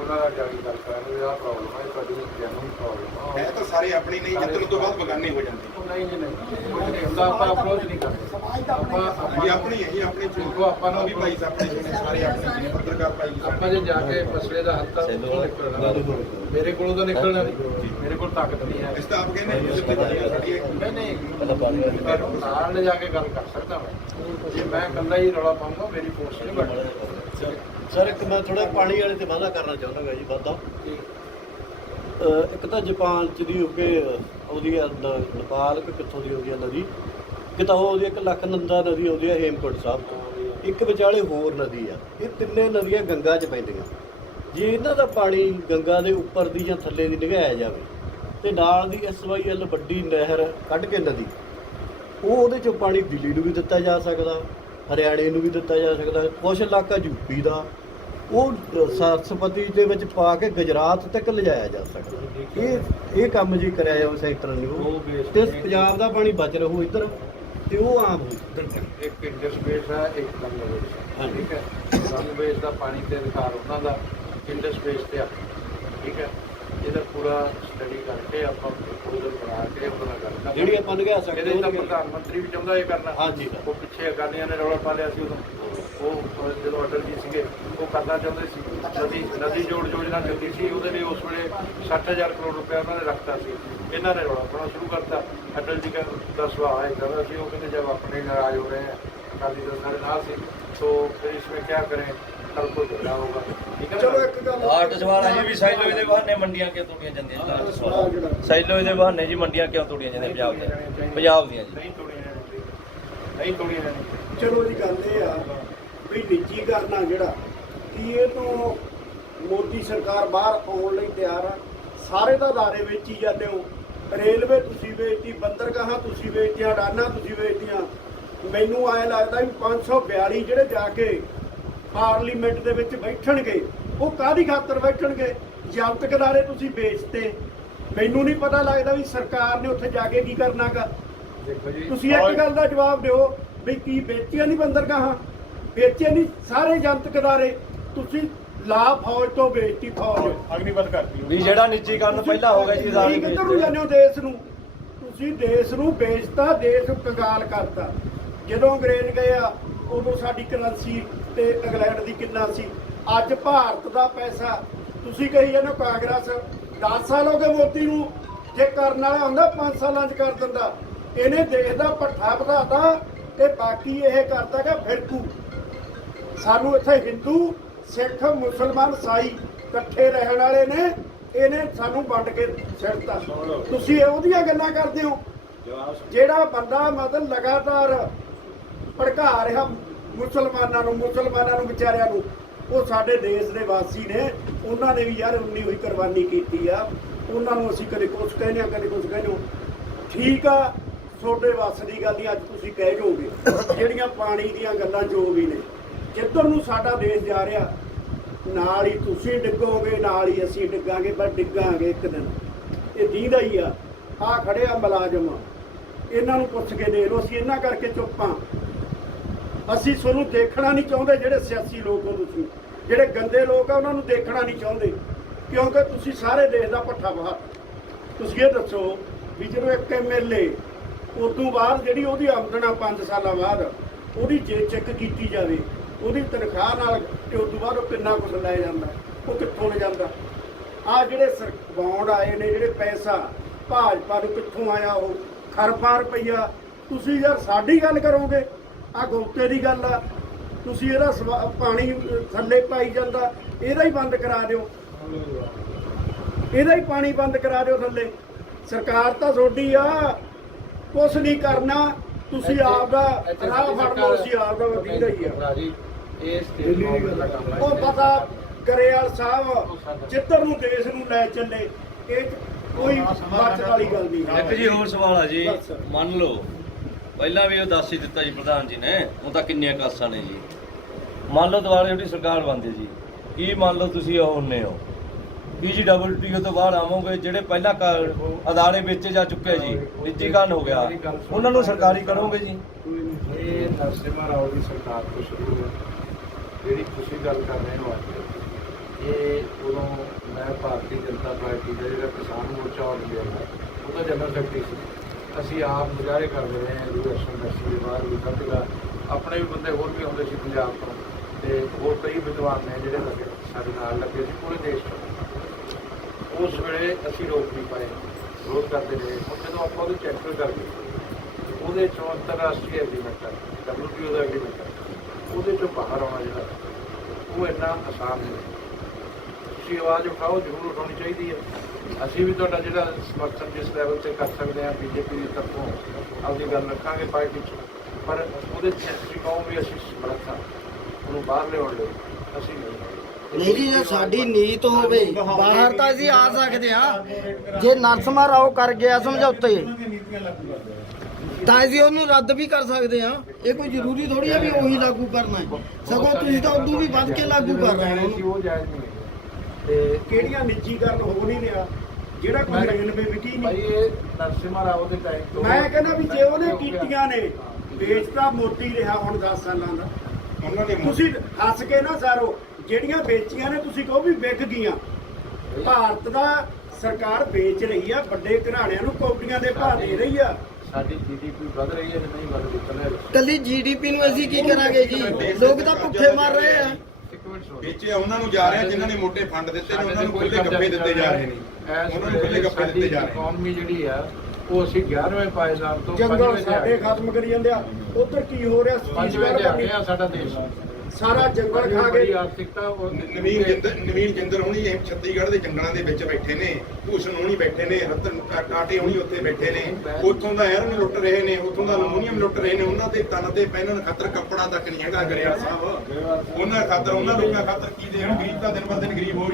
ਉਹਨਾਂ ਦਾ ਜਾ ਕੇ ਗੱਲ ਕਰਾਂਗੇ ਆਹ ਪ੍ਰੋਬਲਮ ਹੈ ਤੁਹਾਡੀ ਜੈਨੂਨ ਪ੍ਰੋਬਲਮ ਹੈ ਤਾਂ ਸਾਰੇ ਆਪਣੀ ਨਹੀਂ ਜਿੱਤਣ ਤੋਂ ਬਾਅਦ ਬਗਾਨੇ ਹੋ ਜਾਂਦੇ। ਉਹ ਨਹੀਂ ਜੀ ਨਹੀਂ। ਕੁਝ ਨਹੀਂ ਹੁੰਦਾ ਆਪਾਂ ਅਪਰੋਚ ਨਹੀਂ ਕਰਦੇ। ਆਪਾਂ ਆਪਾਂ ਇਹ ਆਪਣੀ ਇਹ ਆਪਣੀ ਦੇਖੋ ਆਪਾਂ ਨੂੰ ਵੀ ਭਾਈ ਆਪਣੇ ਜਿਹੜੇ ਸਾਰੇ ਆਪਣੇ ਨੇ ਪੱਤਰਕਾਰ ਭਾਈ ਜੀ। ਆਪਾਂ ਜੇ ਜਾ ਕੇ ਮਸਲੇ ਦਾ ਹੱਲ ਤਾਂ ਉੱਥੋਂ ਨਿਕਲਣਾ। ਮੇਰੇ ਕੋਲੋਂ ਤਾਂ ਨਿਕਲਣਾ ਨਹੀਂ। ਮੇਰੇ ਕੋਲ ਤਾਕਤ ਨਹੀਂ ਹੈ। ਇਸ ਤਾਂ ਆਪ ਕਹਿੰਦੇ ਨੇ ਜਿੱਥੇ ਬੜੀਆਂ ਸਾਡੀਆਂ ਨਹੀਂ ਨਹੀਂ। ਤੁਹਾਨੂੰ ਨਾਲ ਜਾ ਕੇ ਗੱਲ ਕਰ ਸਕਦਾ ਮੈਂ। ਜੇ ਮੈਂ ਇਕੱਲਾ ਹੀ ਰੌਲਾ ਪਾਉਂਗਾ ਮੇਰੀ ਫੋਰਸ ਨਹੀਂ ਬਣਨੀ ਸਰ, ਇੱਕ ਮੈਂ ਥੋੜਾ ਪਾਣੀ ਵਾਲੇ ਤੇ ਵਾਅਦਾ ਕਰਨਾ ਚਾਹੁੰਦਾ ਜੀ ਵਾਦਾ ਇੱਕ ਤਾਂ ਜਾਪਾਨ ਚ ਦੀ ਹੋ ਕੇ ਆਉਂਦੀ ਹੈ ਨ- ਨੇਪਾਲ, ਕਿ ਕਿੱਥੋਂ ਦੀ ਆਉਂਦੀ ਹੈ ਨਦੀ? ਕਿਤਾ ਉਹ ਆਉਂਦੀ ਹੈ ਇੱਕ ਲੱਖ ਨੰਦਾ ਨਦੀ ਆਉਂਦੀ ਹੈ ਹੇਮਕੁੰਟ ਸਾਹਿਬ ਤੋਂ। ਇੱਕ ਵਿਚਾਲੇ ਹੋਰ ਨਦੀ ਆ। ਇਹ ਤਿੰਨੇ ਨਦੀਆਂ ਗੰਗਾ 'ਚ ਪੈਂਦੀਆਂ। ਜੇ ਇਹਨਾਂ ਦਾ ਪਾਣੀ ਗੰਗਾ ਦੇ ਉੱਪਰ ਦੀ ਜਾਂ ਥੱਲੇ ਦੀ ਨਿਗਾਇਆ ਜਾਵੇ, ਤੇ ਨਾਲ ਦੀ ਐਸਵਾਈਐਲ ਵੱਡੀ ਨਹਿਰ ਕੱਢ ਕੇ ਨਦੀ, ਉਹ ਉਹਦੇ ਚੋਂ ਪਾਣੀ ਦਿੱਲੀ ਨੂੰ ਵੀ ਦਿੱਤਾ ਜਾ ਸਕਦਾ, ਹਰਿਆਣੇ ਨੂੰ ਵੀ ਦਿੱਤਾ ਜਾ ਸਕਦਾ, ਕੁਛ ਇਲਾਕਾ ਯੂਪੀ ਦਾ ਉਹ ਸਰਸਪਤੀ ਦੇ ਵਿੱਚ ਪਾ ਕੇ ਗੁਜਰਾਤ ਤੱਕ ਲਿਜਾਇਆ ਜਾ ਸਕਦਾ। ਇਹ ਇਹ ਕੰਮ ਜੀ ਕਰਿਆ ਜਾਵੇ ਸੈਕਟਰ ਨੂੰ। ਤੇ ਪੰਜਾਬ ਦਾ ਪਾਣੀ ਬਚ ਰਹੂ ਇੱਧਰ ਤੇ ਉਹ ਆਮ ਹੋ ਇੱਕ ਇੰਡਸ ਬੇਸ ਹੈ ਇੱਕ ਬੰਗਲਾਦੇਸ਼ ਹੈ। ਠੀਕ ਹੈ। ਬੰਗਲਾਦੇਸ਼ ਦਾ ਪਾਣੀ ਤੇ ਅਧਿਕਾਰ ਉਹਨਾਂ ਦਾ ਇੰਡਸ ਬੇਸ ਤੇ ਆਪਣਾ ਠੀਕ ਹੈ। ਇਹਦਾ ਪੂਰਾ ਸਟੱਡੀ ਕਰਕੇ ਆਪਾਂ ਪ੍ਰਪੋਜ਼ਲ ਬਣਾ ਕੇ ਉਹਨਾਂ ਨਾਲ ਗੱਲ ਕਰਾਂਗੇ ਜਿਹੜੀ ਆਪਾਂ ਲਗਾ ਸਕਦੇ ਇਹਦੇ ਪ੍ਰਧਾਨ ਮੰਤਰੀ ਵੀ ਚਾਹੁੰਦਾ ਇਹ ਕਰਨਾ। ਹਾਂਜੀ। ਉਹ ਪਿੱਛੇ ਅਗਾਲੀਆਂ ਨੇ ਰੌਲਾ ਪਾ ਲਿਆ ਸੀ ਉਦੋਂ। ਉਹ ਜਦੋਂ ਅਟਲ ਜੀ ਸੀਗੇ ਉਹ ਕਰਨਾ ਚਾਹੁੰਦੇ ਸੀ। ਨਦੀ ਨਦੀ ਜੋੜ ਯੋਜਨਾ ਚੱਲਦੀ ਸੀ ਉਹਦੇ ਲਈ ਉਸ ਵੇਲੇ 60000 ਕਰੋੜ ਰੁਪਏ ਉਹਨਾਂ ਨੇ ਰੱਖਤਾ ਸੀ। ਇਹਨਾਂ ਨੇ ਰੌਲਾ ਪਾਉਣਾ ਸ਼ੁਰੂ ਕਰਤਾ। ਅਟਲ ਜੀ ਦਾ ਸੁਭਾਅ ਹੈ ਕਹਿੰਦਾ ਸੀ। ਉਹ ਕਹਿੰਦੇ ਜਦ ਆਪਣੇ ਨਾਰਾਜ਼ ਹੋ ਰਹੇ ਆ ਅਕਾਲੀ ਦਲ ਨਾਲ ਸੀ ਸੋ ਫਿਰ ਇਸ ਵਿੱਚ ਕੀ ਕਰੇ? ਨਾਲ ਕੋਈ ਝਗੜਾ ਹੋਊਗਾ। ਠੀਕ ਹੈ ਨਾ? ਚਲੋ ਇੱਕ ਗੱਲ ਆਰਟਿਸਟ ਵਾਲਾ ਜੀ ਵੀ ਸਾਈਲੋਏ ਦੇ ਬਹਾਨੇ ਮੰਡੀਆਂ ਕਿਉਂ ਤੋੜੀਆਂ ਜਾਂਦੀਆਂ ਜੀ? ਆਰਟਿਸਟ ਵਾਲਾ। ਮੋਦੀ ਸਰਕਾਰ ਬਾਹਰ ਆਉਣ ਲਈ ਤਿਆਰ ਆ। ਸਾਰੇ ਦਾ ਅਦਾਰੇ ਵਿੱਚ ਜਾਂਦੇ ਹੋ। ਰੇਲਵੇ ਤੁਸੀਂ ਵੇਚਦੀ ਬੰਦਰਗਾਹਾਂ ਤੁਸੀਂ ਵੇਚਦੀਆਂ ਅਡਾਨਾ ਤੁਸੀਂ ਵੇਚਦੀਆਂ ਮੈਨੂੰ ਐ ਲੱਗਦਾ ਵੀ 542 ਜਿਹੜੇ ਜਾ ਕੇ ਪਾਰਲੀਮੈਂਟ ਦੇ ਵਿੱਚ ਬੈਠਣਗੇ। ਉਹ ਕਾਦੀ ਖਾਤਰ ਬੈਠਣਗੇ? ਜਬਤ ਕਰਾਰੇ ਤੁਸੀਂ ਵੇਚਤੇ। ਮੈਨੂੰ ਨਹੀਂ ਪਤਾ ਲੱਗਦਾ ਵੀ ਸਰਕਾਰ ਨੇ ਉੱਥੇ ਜਾ ਕੇ ਕੀ ਕਰਨਾਗਾ ਦੇਖੋ ਜੀ ਤੁਸੀਂ ਇੱਕ ਗੱਲ ਦਾ ਜਵਾਬ ਦਿਓ ਵੀ ਕੀ ਵੇਚੀਆਂ ਨਹੀਂ ਬੰਦਰਗਾਹਾਂ? ਵੇਚੇ ਨਹੀਂ ਸਾਰੇ ਜਨਤਕ ਅਦਾਰੇ ਤੁਸੀਂ ਲਾ ਫੌਜ ਤੋਂ ਵੇਚਤੀ ਫੌਜ। ਅਗਨੀਪਤ ਕਰਤੀ ਵੀ ਜਿਹੜਾ ਨਿੱਜੀਕਰਨ ਪਹਿਲਾਂ ਹੋ ਗਿਆ ਜੀ ਤੁਸੀਂ ਕਿੱਧਰ ਨੂੰ ਜਾਂਦੇ ਹੋ ਦੇਸ਼ ਨੂੰ? ਤੁਸੀਂ ਦੇਸ਼ ਨੂੰ ਵੇਚਤਾ ਦੇਸ਼ ਕੰਗਾਲ ਕਰਤਾ। ਜਦੋਂ ਅੰਗਰੇਜ਼ ਗਏ ਆ ਉਦੋਂ ਸਾਡੀ ਕਰੰਸੀ ਤੇ ਇੰਗਲੈਂਡ ਦੀ ਕਿੰਨਾ ਸੀ? ਅੱਜ ਭਾਰਤ ਦਾ ਪੈਸਾ, ਤੁਸੀਂ ਕਹੀ ਜਾਂਦੇ ਕਾਂਗਰਸ 10 ਸਾਲ ਹੋ ਗਏ ਮੋਦੀ ਨੂੰ, ਜੇ ਕਰਨ ਵਾਲਾ ਹੁੰਦਾ 5 ਸਾਲਾਂ 'ਚ ਕਰ ਦਿੰਦਾ। ਇਹਨੇ ਦੇਸ਼ ਦਾ ਪੱਠਾ ਵਧਾਤਾ ਤੇ ਬਾਕੀ ਇਹ ਕਰਦਾ ਕਿ ਫਿਰਕੂ। ਸਾਨੂੰ ਇੱਥੇ ਹਿੰਦੂ, ਸਿੱਖ, ਮੁਸਲਮਾਨ ਸਾਈ ਇਕੱਠੇ ਰਹਿਣ ਵਾਲੇ ਨੇ, ਇਹਨੇ ਸਾਨੂੰ ਵੰਡ ਕੇ ਛੱਡਤਾ ਤੁਸੀਂ ਉਹਦੀਆਂ ਗੱਲਾਂ ਕਰਦੇ ਹੋ। ਜਿਹੜਾ ਬੰਦਾ ਮਤਲਬ ਲਗਾਤਾਰ ਭੜਕਾ ਰਿਹਾ ਮੁਸਲਮਾਨਾਂ ਨੂੰ ਮੁਸਲਮਾਨਾਂ ਨੂੰ ਵਿਚਾਰਿਆਂ ਨੂੰ। ਉਹ ਸਾਡੇ ਦੇਸ਼ ਦੇ ਵਾਸੀ ਨੇ। ਉਹਨਾਂ ਨੇ ਵੀ ਯਾਰ ਉਨੀ ਹੋਈ ਕੁਰਬਾਨੀ ਕੀਤੀ ਆ। ਉਹਨਾਂ ਨੂੰ ਅਸੀਂ ਕਦੇ ਕੁਛ ਕਹਿੰਦੇ ਆ ਕਦੇ ਕੁਛ ਕਹਿੰਦੇ ਹਾਂ। ਠੀਕ ਆ, ਤੁਹਾਡੇ ਵੱਸ ਦੀ ਗੱਲ ਹੀ ਅੱਜ ਤੁਸੀਂ ਕਹਿ ਜਾਓਗੇ। ਜਿਹੜੀਆਂ ਪਾਣੀ ਦੀਆਂ ਗੱਲਾਂ ਜੋ ਵੀ ਨੇ। ਜਿੱਧਰ ਨੂੰ ਸਾਡਾ ਦੇਸ਼ ਜਾ ਰਿਹਾ, ਨਾਲ ਹੀ ਤੁਸੀਂ ਡਿੱਗੋਗੇ, ਨਾਲ ਹੀ ਅਸੀਂ ਡਿੱਗਾਂਗੇ ਪਰ ਡਿੱਗਾਂਗੇ ਇੱਕ ਦਿਨ। ਇਹ ਦੀਦਾ ਹੀ ਆ। ਆ ਖੜਿਆ ਮੁਲਾਜ਼ਮ। ਇਹਨਾਂ ਨੂੰ ਪੁੱਛ ਕੇ ਦੇ ਲਓ, ਅਸੀਂ ਇਹਨਾਂ ਕਰਕੇ ਚੁੱਪ ਹਾਂ। ਅਸੀਂ ਤੁਹਾਨੂੰ ਦੇਖਣਾ ਨਹੀਂ ਚਾਹੁੰਦੇ ਜਿਹੜੇ ਸਿਆਸੀ ਲੋਕ ਹੋ ਤੁਸੀਂ। ਜਿਹੜੇ ਗੰਦੇ ਲੋਕ ਆ, ਉਹਨਾਂ ਨੂੰ ਦੇਖਣਾ ਨਹੀਂ ਚਾਹੁੰਦੇ। ਕਿਉਂਕਿ ਤੁਸੀਂ ਸਾਰੇ ਦੇਸ਼ ਦਾ ਪੱਠਾ ਬਾਹਰ ਤੁਸੀਂ ਇਹ ਦੱਸੋ ਵੀ ਜਦੋਂ ਇੱਕ ਐਮਐਲਏ ਉਦੋਂ ਬਾਅਦ ਜਿਹੜੀ ਉਹਦੀ ਆਮਦਨ ਆ 5 ਸਾਲਾਂ ਬਾਅਦ, ਉਹਦੀ ਜੇ ਚੈੱਕ ਕੀਤੀ ਜਾਵੇ, ਉਹਦੀ ਤਨਖਾਹ ਨਾਲ ਤੇ ਉਦੋਂ ਬਾਅਦ ਉਹ ਕਿੰਨਾ ਕੁਝ ਲੈ ਜਾਂਦਾ, ਉਹ ਕਿੱਥੋਂ ਲੈ ਜਾਂਦਾ? ਆ ਜਿਹੜੇ ਸਰ, ਬੌਂਡ ਆਏ ਨੇ, ਜਿਹੜੇ ਪੈਸਾ ਭਾਜਪਾ ਨੂੰ ਕਿੱਥੋਂ ਆਇਆ ਉਹ? ਖਰਬਾਂ ਰੁਪਈਆ। ਤੁਸੀਂ ਯਾਰ ਸਾਡੀ ਗੱਲ ਕਰੋਗੇ। ਆ ਗੌਤੇ ਦੀ ਗੱਲ ਆ। ਤੁਸੀਂ ਇਹਦਾ ਸਵਾ- ਪਾਣੀ ਥੱਲੇ ਪਾਈ ਜਾਂਦਾ ਇਹਦਾ ਹੀ ਬੰਦ ਕਰਾ ਦਿਓ। ਇਹਦਾ ਹੀ ਪਾਣੀ ਬੰਦ ਕਰਾ ਦਿਓ ਥੱਲੇ। ਸਰਕਾਰ ਤਾਂ ਤੁਹਾਡੀ ਆ ਕੁਛ ਨਹੀਂ ਕਰਨਾ। ਤੁਸੀਂ ਆਪ ਦਾ ਰਾਹ ਫੜ ਲਓ ਅਸੀਂ ਆਪ ਦਾ ਵਕੀਲ ਹੀ ਆ। ਭਰਾ ਜੀ ਇਹ ਸਟੇਟ ਗਵਰਨਮੈਂਟ ਦਾ ਕੰਮ ਹੈ ਉਹ ਪਤਾ ਗਰੇਵਾਲ ਸਾਹਿਬ ਜਿੱਧਰ ਨੂੰ ਦੇਸ਼ ਨੂੰ ਲੈ ਚੱਲੇ ਇਹ 'ਚ ਕੋਈ ਬਚਣ ਵਾਲੀ ਗੱਲ ਨਹੀਂ। ਇੱਕ ਜੀ ਹੋਰ ਸਵਾਲ ਆ ਜੀ। ਬਸ। ਮੰਨ ਲਓ ਪਹਿਲਾਂ ਵੀ ਉਹ ਦੱਸ ਹੀ ਦਿੱਤਾ ਜੀ ਪ੍ਰਧਾਨ ਜੀ ਨੇ ਉਹ ਤਾਂ ਕਿੰਨੀਆਂ ਕਾਸਾਂ ਨੇ ਜੀ। ਮੰਨ ਲਓ ਦੁਬਾਰਾ ਜਿਹੜੀ ਸਰਕਾਰ ਬਣਦੀ ਜੀ ਕੀ ਮੰਨ ਲਓ ਤੁਸੀਂ ਉਹ ਹੁੰਨੇ ਹੋ? ਡਬਲਯੂਟੀਓ ਤੋਂ ਬਾਹਰ ਆਵੋਗੇ ਜਿਹੜੇ ਪਹਿਲਾਂ ਅਦਾਰੇ ਵੇਚੇ ਜਾ ਚੁੱਕੇ ਜੀ ਨਿੱਜੀਕਰਨ ਹੋ ਗਿਆ। ਉਹਨਾਂ ਨੂੰ ਸਰਕਾਰੀ ਕਰੋਗੇ ਜੀ? ਇਹ ਨਰਸਿਮਹਾ ਰਾਓ ਦੀ ਸਰਕਾਰ ਤੋਂ ਸ਼ੁਰੂ ਹੋਇਆ ਜਿਹੜੀ ਤੁਸੀਂ ਗੱਲ ਕਰ ਰਹੇ ਹੋ ਅੱਜ ਇਹ ਉਦੋਂ ਮੈਂ ਭਾਰਤੀ ਜਨਤਾ ਪਾਰਟੀ ਦਾ ਜਿਹੜਾ ਕਿਸਾਨ ਮੋਰਚਾ ਇੰਡੀਆ ਦਾ ਉਹਦਾ ਜਨਰਲ ਸੈਕਟਰੀ ਸੀ। ਅਸੀਂ ਆਪ ਮੁਜ਼ਾਹਰੇ ਕਰਦੇ ਰਹੇ ਹਾਂ ਰੂਰਲ ਯੂਨੀਵਰਸਿਟੀ ਦੇ ਬਾਹਰ ਵੀ ਕੱਢਦਾ ਆਪਣੇ ਵੀ ਬੰਦੇ ਹੋਰ ਵੀ ਆਉਂਦੇ ਸੀ ਪੰਜਾਬ ਤੋਂ ਤੇ ਹੋਰ ਕਈ ਵਿਦਵਾਨ ਨੇ ਜਿਹੜੇ ਲੱਗੇ ਸਾਡੇ ਨਾਲ ਲੱਗੇ ਸੀ ਪੂਰੇ ਦੇਸ਼ ਤੋਂ। ਉਸ ਵੇਲੇ ਅਸੀਂ ਰੋਕ ਨਹੀਂ ਪਾਏ। ਵਿਰੋਧ ਕਰਦੇ ਰਹੇ। ਹੁਣ ਜਦੋਂ ਆਪਾਂ ਉਹਦੇ ਚੈਪਟਰ ਕਰ ਗਏ ਉਹਦੇ ਚੋਂ ਅੰਤਰਰਾਸ਼ਟਰੀ ਐਗਰੀਮੈਂਟ ਹੈ ਡਬਲਯੂਟੀਓ ਦਾ ਐਗਰੀਮੈਂਟ ਹੈ ਉਹਦੇ ਚੋਂ ਬਾਹਰ ਆਉਣਾ ਜਿਹੜਾ, ਉਹ ਇੰਨਾ ਆਸਾਨ ਨਹੀਂ। ਤੁਸੀਂ ਆਵਾਜ਼ ਉਠਾਓ, ਜ਼ਰੂਰ ਉਠਾਉਣੀ ਚਾਹੀਦੀ ਹੈ। ਅਸੀਂ ਵੀ ਤੁਹਾਡਾ ਜਿਹੜਾ ਸਮਰਥਨ ਜਿਸ ਲੈਵਲ ਤੇ ਕਰ ਸਕਦੇ ਹਾਂ ਬੀਜੇਪੀ ਦੀ ਤਰਫੋਂ ਆਪਦੀ ਗੱਲ ਰੱਖਾਂਗੇ ਪਾਰਟੀ 'ਚ। ਪਰ ਉਹਦੇ ਕਹੋ ਵੀ ਅਸੀਂ ਸਮਰੱਥ ਹਾਂ ਉਹਨੂੰ ਬਾਹਰ ਲਿਆਉਣ ਲਈ ਅਸੀਂ ਨਹੀਂ। ਨਹੀਂ ਜੀ ਜੇ ਸਾਡੀ ਨੀਤ ਹੋਵੇ ਬਾਹਰ ਤਾਂ ਅਸੀਂ ਆ ਸਕਦੇ ਆ ਜੇ ਨਰਸਮਾ ਰਾਓ ਕਰ ਗਿਆ ਸਮਝੌਤੇ ਤਾਂ ਅਸੀਂ ਉਹਨੂੰ ਰੱਦ ਵੀ ਕਰ ਸਕਦੇ ਆ ਇਹ ਕੋਈ ਜ਼ਰੂਰੀ ਥੋੜੀ ਹੈ ਵੀ ਉਹੀ ਲਾਗੂ ਕਰਨਾ ਹੈ। ਸਗੋਂ ਤੁਸੀਂ ਤਾਂ ਉਦੋਂ ਵੀ ਵੱਧ ਕੇ ਲਾਗੂ ਕਰ ਰਹੇ ਹੈ। ਤੇ ਕਿਹੜੀਆਂ ਨਿੱਜੀਕਰਨ ਹੋ ਨਹੀਂ ਰਿਹਾ? ਜਿਹੜਾ ਕੋਈ ਰੇਲਵੇ ਵਿਕੀ ਭਾਈ ਨਹੀਂ ਇਹ ਨਰਸਿਮਹਾ ਰਾਓ ਦੇ ਟਾਈਮ ਤੋਂ ਮੈਂ ਕਹਿੰਦਾ ਵੀ ਜੇ ਉਹਨੇ ਕੀਤੀਆਂ ਨੇ ਵੇਚਤਾ ਮੋਤੀ ਰਿਹਾ ਹੁਣ 10 ਸਾਲਾਂ ਦਾ। ਉਹਨਾਂ ਨੇ ਤੁਸੀਂ ਹੱਸ ਕੇ ਨਾ ਸਾਰੋ ਜਿਹੜੀਆਂ ਵੇਚੀਆਂ ਨੇ ਤੁਸੀਂ ਕਹੋ ਵੀ ਵਿਕ ਗਈਆਂ। ਭਾਰਤ ਦਾ ਸਰਕਾਰ ਵੇਚ ਰਹੀ ਆ ਵੱਡੇ ਘਰਾਣਿਆਂ ਨੂੰ ਕੌਡੀਆਂ ਦੇ ਭਾਅ ਦੇ ਰਹੀ ਆ। ਸਾਡੀ ਜੀਡੀਪੀ ਵਧ ਰਹੀ ਹੈ ਕਿ ਨਹੀਂ ਵਧ ਰਹੀ ਕੱਲੀ ਜੀਡੀਪੀ ਨੂੰ ਅਸੀਂ ਕੀ ਕਰਾਂਗੇ ਜੀ? ਲੋਕ ਤਾਂ ਭੁੱਖੇ ਮਰ ਰਹੇ ਆ। ਵੇਚੇ ਉਹਨਾਂ ਨੂੰ ਜਾ ਰਹੇ ਜਿਨ੍ਹਾਂ ਨੇ ਮੋਟੇ ਫੰਡ ਦਿੱਤੇ ਨੇ ਉਹਨਾਂ ਨੂੰ ਖੁੱਲੇ ਗੱਫੇ ਦਿੱਤੇ ਜਾ ਰਹੇ ਨੇ। ਉਹਨਾਂ ਨੂੰ ਖੁੱਲੇ ਗੱਫੇ ਦਿੱਤੇ ਜਾ ਰਹੇ ਨੇ। ਇਕਨੋਮੀ ਜਿਹੜੀ ਆ ਉਹ ਅਸੀਂ 11ਵੇਂ ਪਾਇਦਾਨ ਤੋਂ ਜੰਗਲ ਸਾਡੇ। ਖਤਮ ਕਰੀ ਜਾਂਦੇ ਆ। ਉਧਰ ਕੀ ਹੋ ਰਿਹਾ? ਤੇ ਆ ਗਿਆ ਸਾਡਾ ਦੇਸ਼। ਸਾਰਾ ਜੰਗਲ ਖਾ ਗਏ ਆਰਥਿਕਤਾ ਉਹ ਨਵੀਨ ਜਿੰਦਰ ਨਵੀਨ ਜਿੰਦਰ ਹੁਣੀ ਇਹ ਛੱਤੀਗੜ੍ਹ ਦੇ ਜੰਗਲਾਂ ਦੇ ਵਿੱਚ ਬੈਠੇ ਨੇ ਭੂਸ਼ਣ ਹੁਣੀ ਬੈਠੇ ਨੇ ਰਤਨ ਟਾਟੇ ਹੁਣੀ ਉੱਥੇ ਬੈਠੇ ਨੇ ਉੱਥੋਂ ਦਾ ਐਰਨ ਲੁੱਟ ਰਹੇ ਨੇ ਉੱਥੋਂ ਦਾ ਅਲਮੂਨੀਅਮ ਲੁੱਟ ਰਹੇ ਨੇ ਉਹਨਾਂ ਦੇ ਤਨ ਤੇ ਪਹਿਨਣ ਖਾਤਰ ਕੱਪੜਾ ਤੱਕ ਨਹੀਂ ਹੈਗਾ ਗਰੇਵਾਲ ਸਾਹਿਬ। ਉਹਨਾਂ ਖਾਤਰ ਉਹਨਾਂ ਲੋਕਾਂ ਖਾਤਰ ਕੀ ਦੇਣ? ਗਰੀਬ ਦਾ ਦਿਨ ਬਰ ਦਿਨ ਗਰੀਬ ਹੋ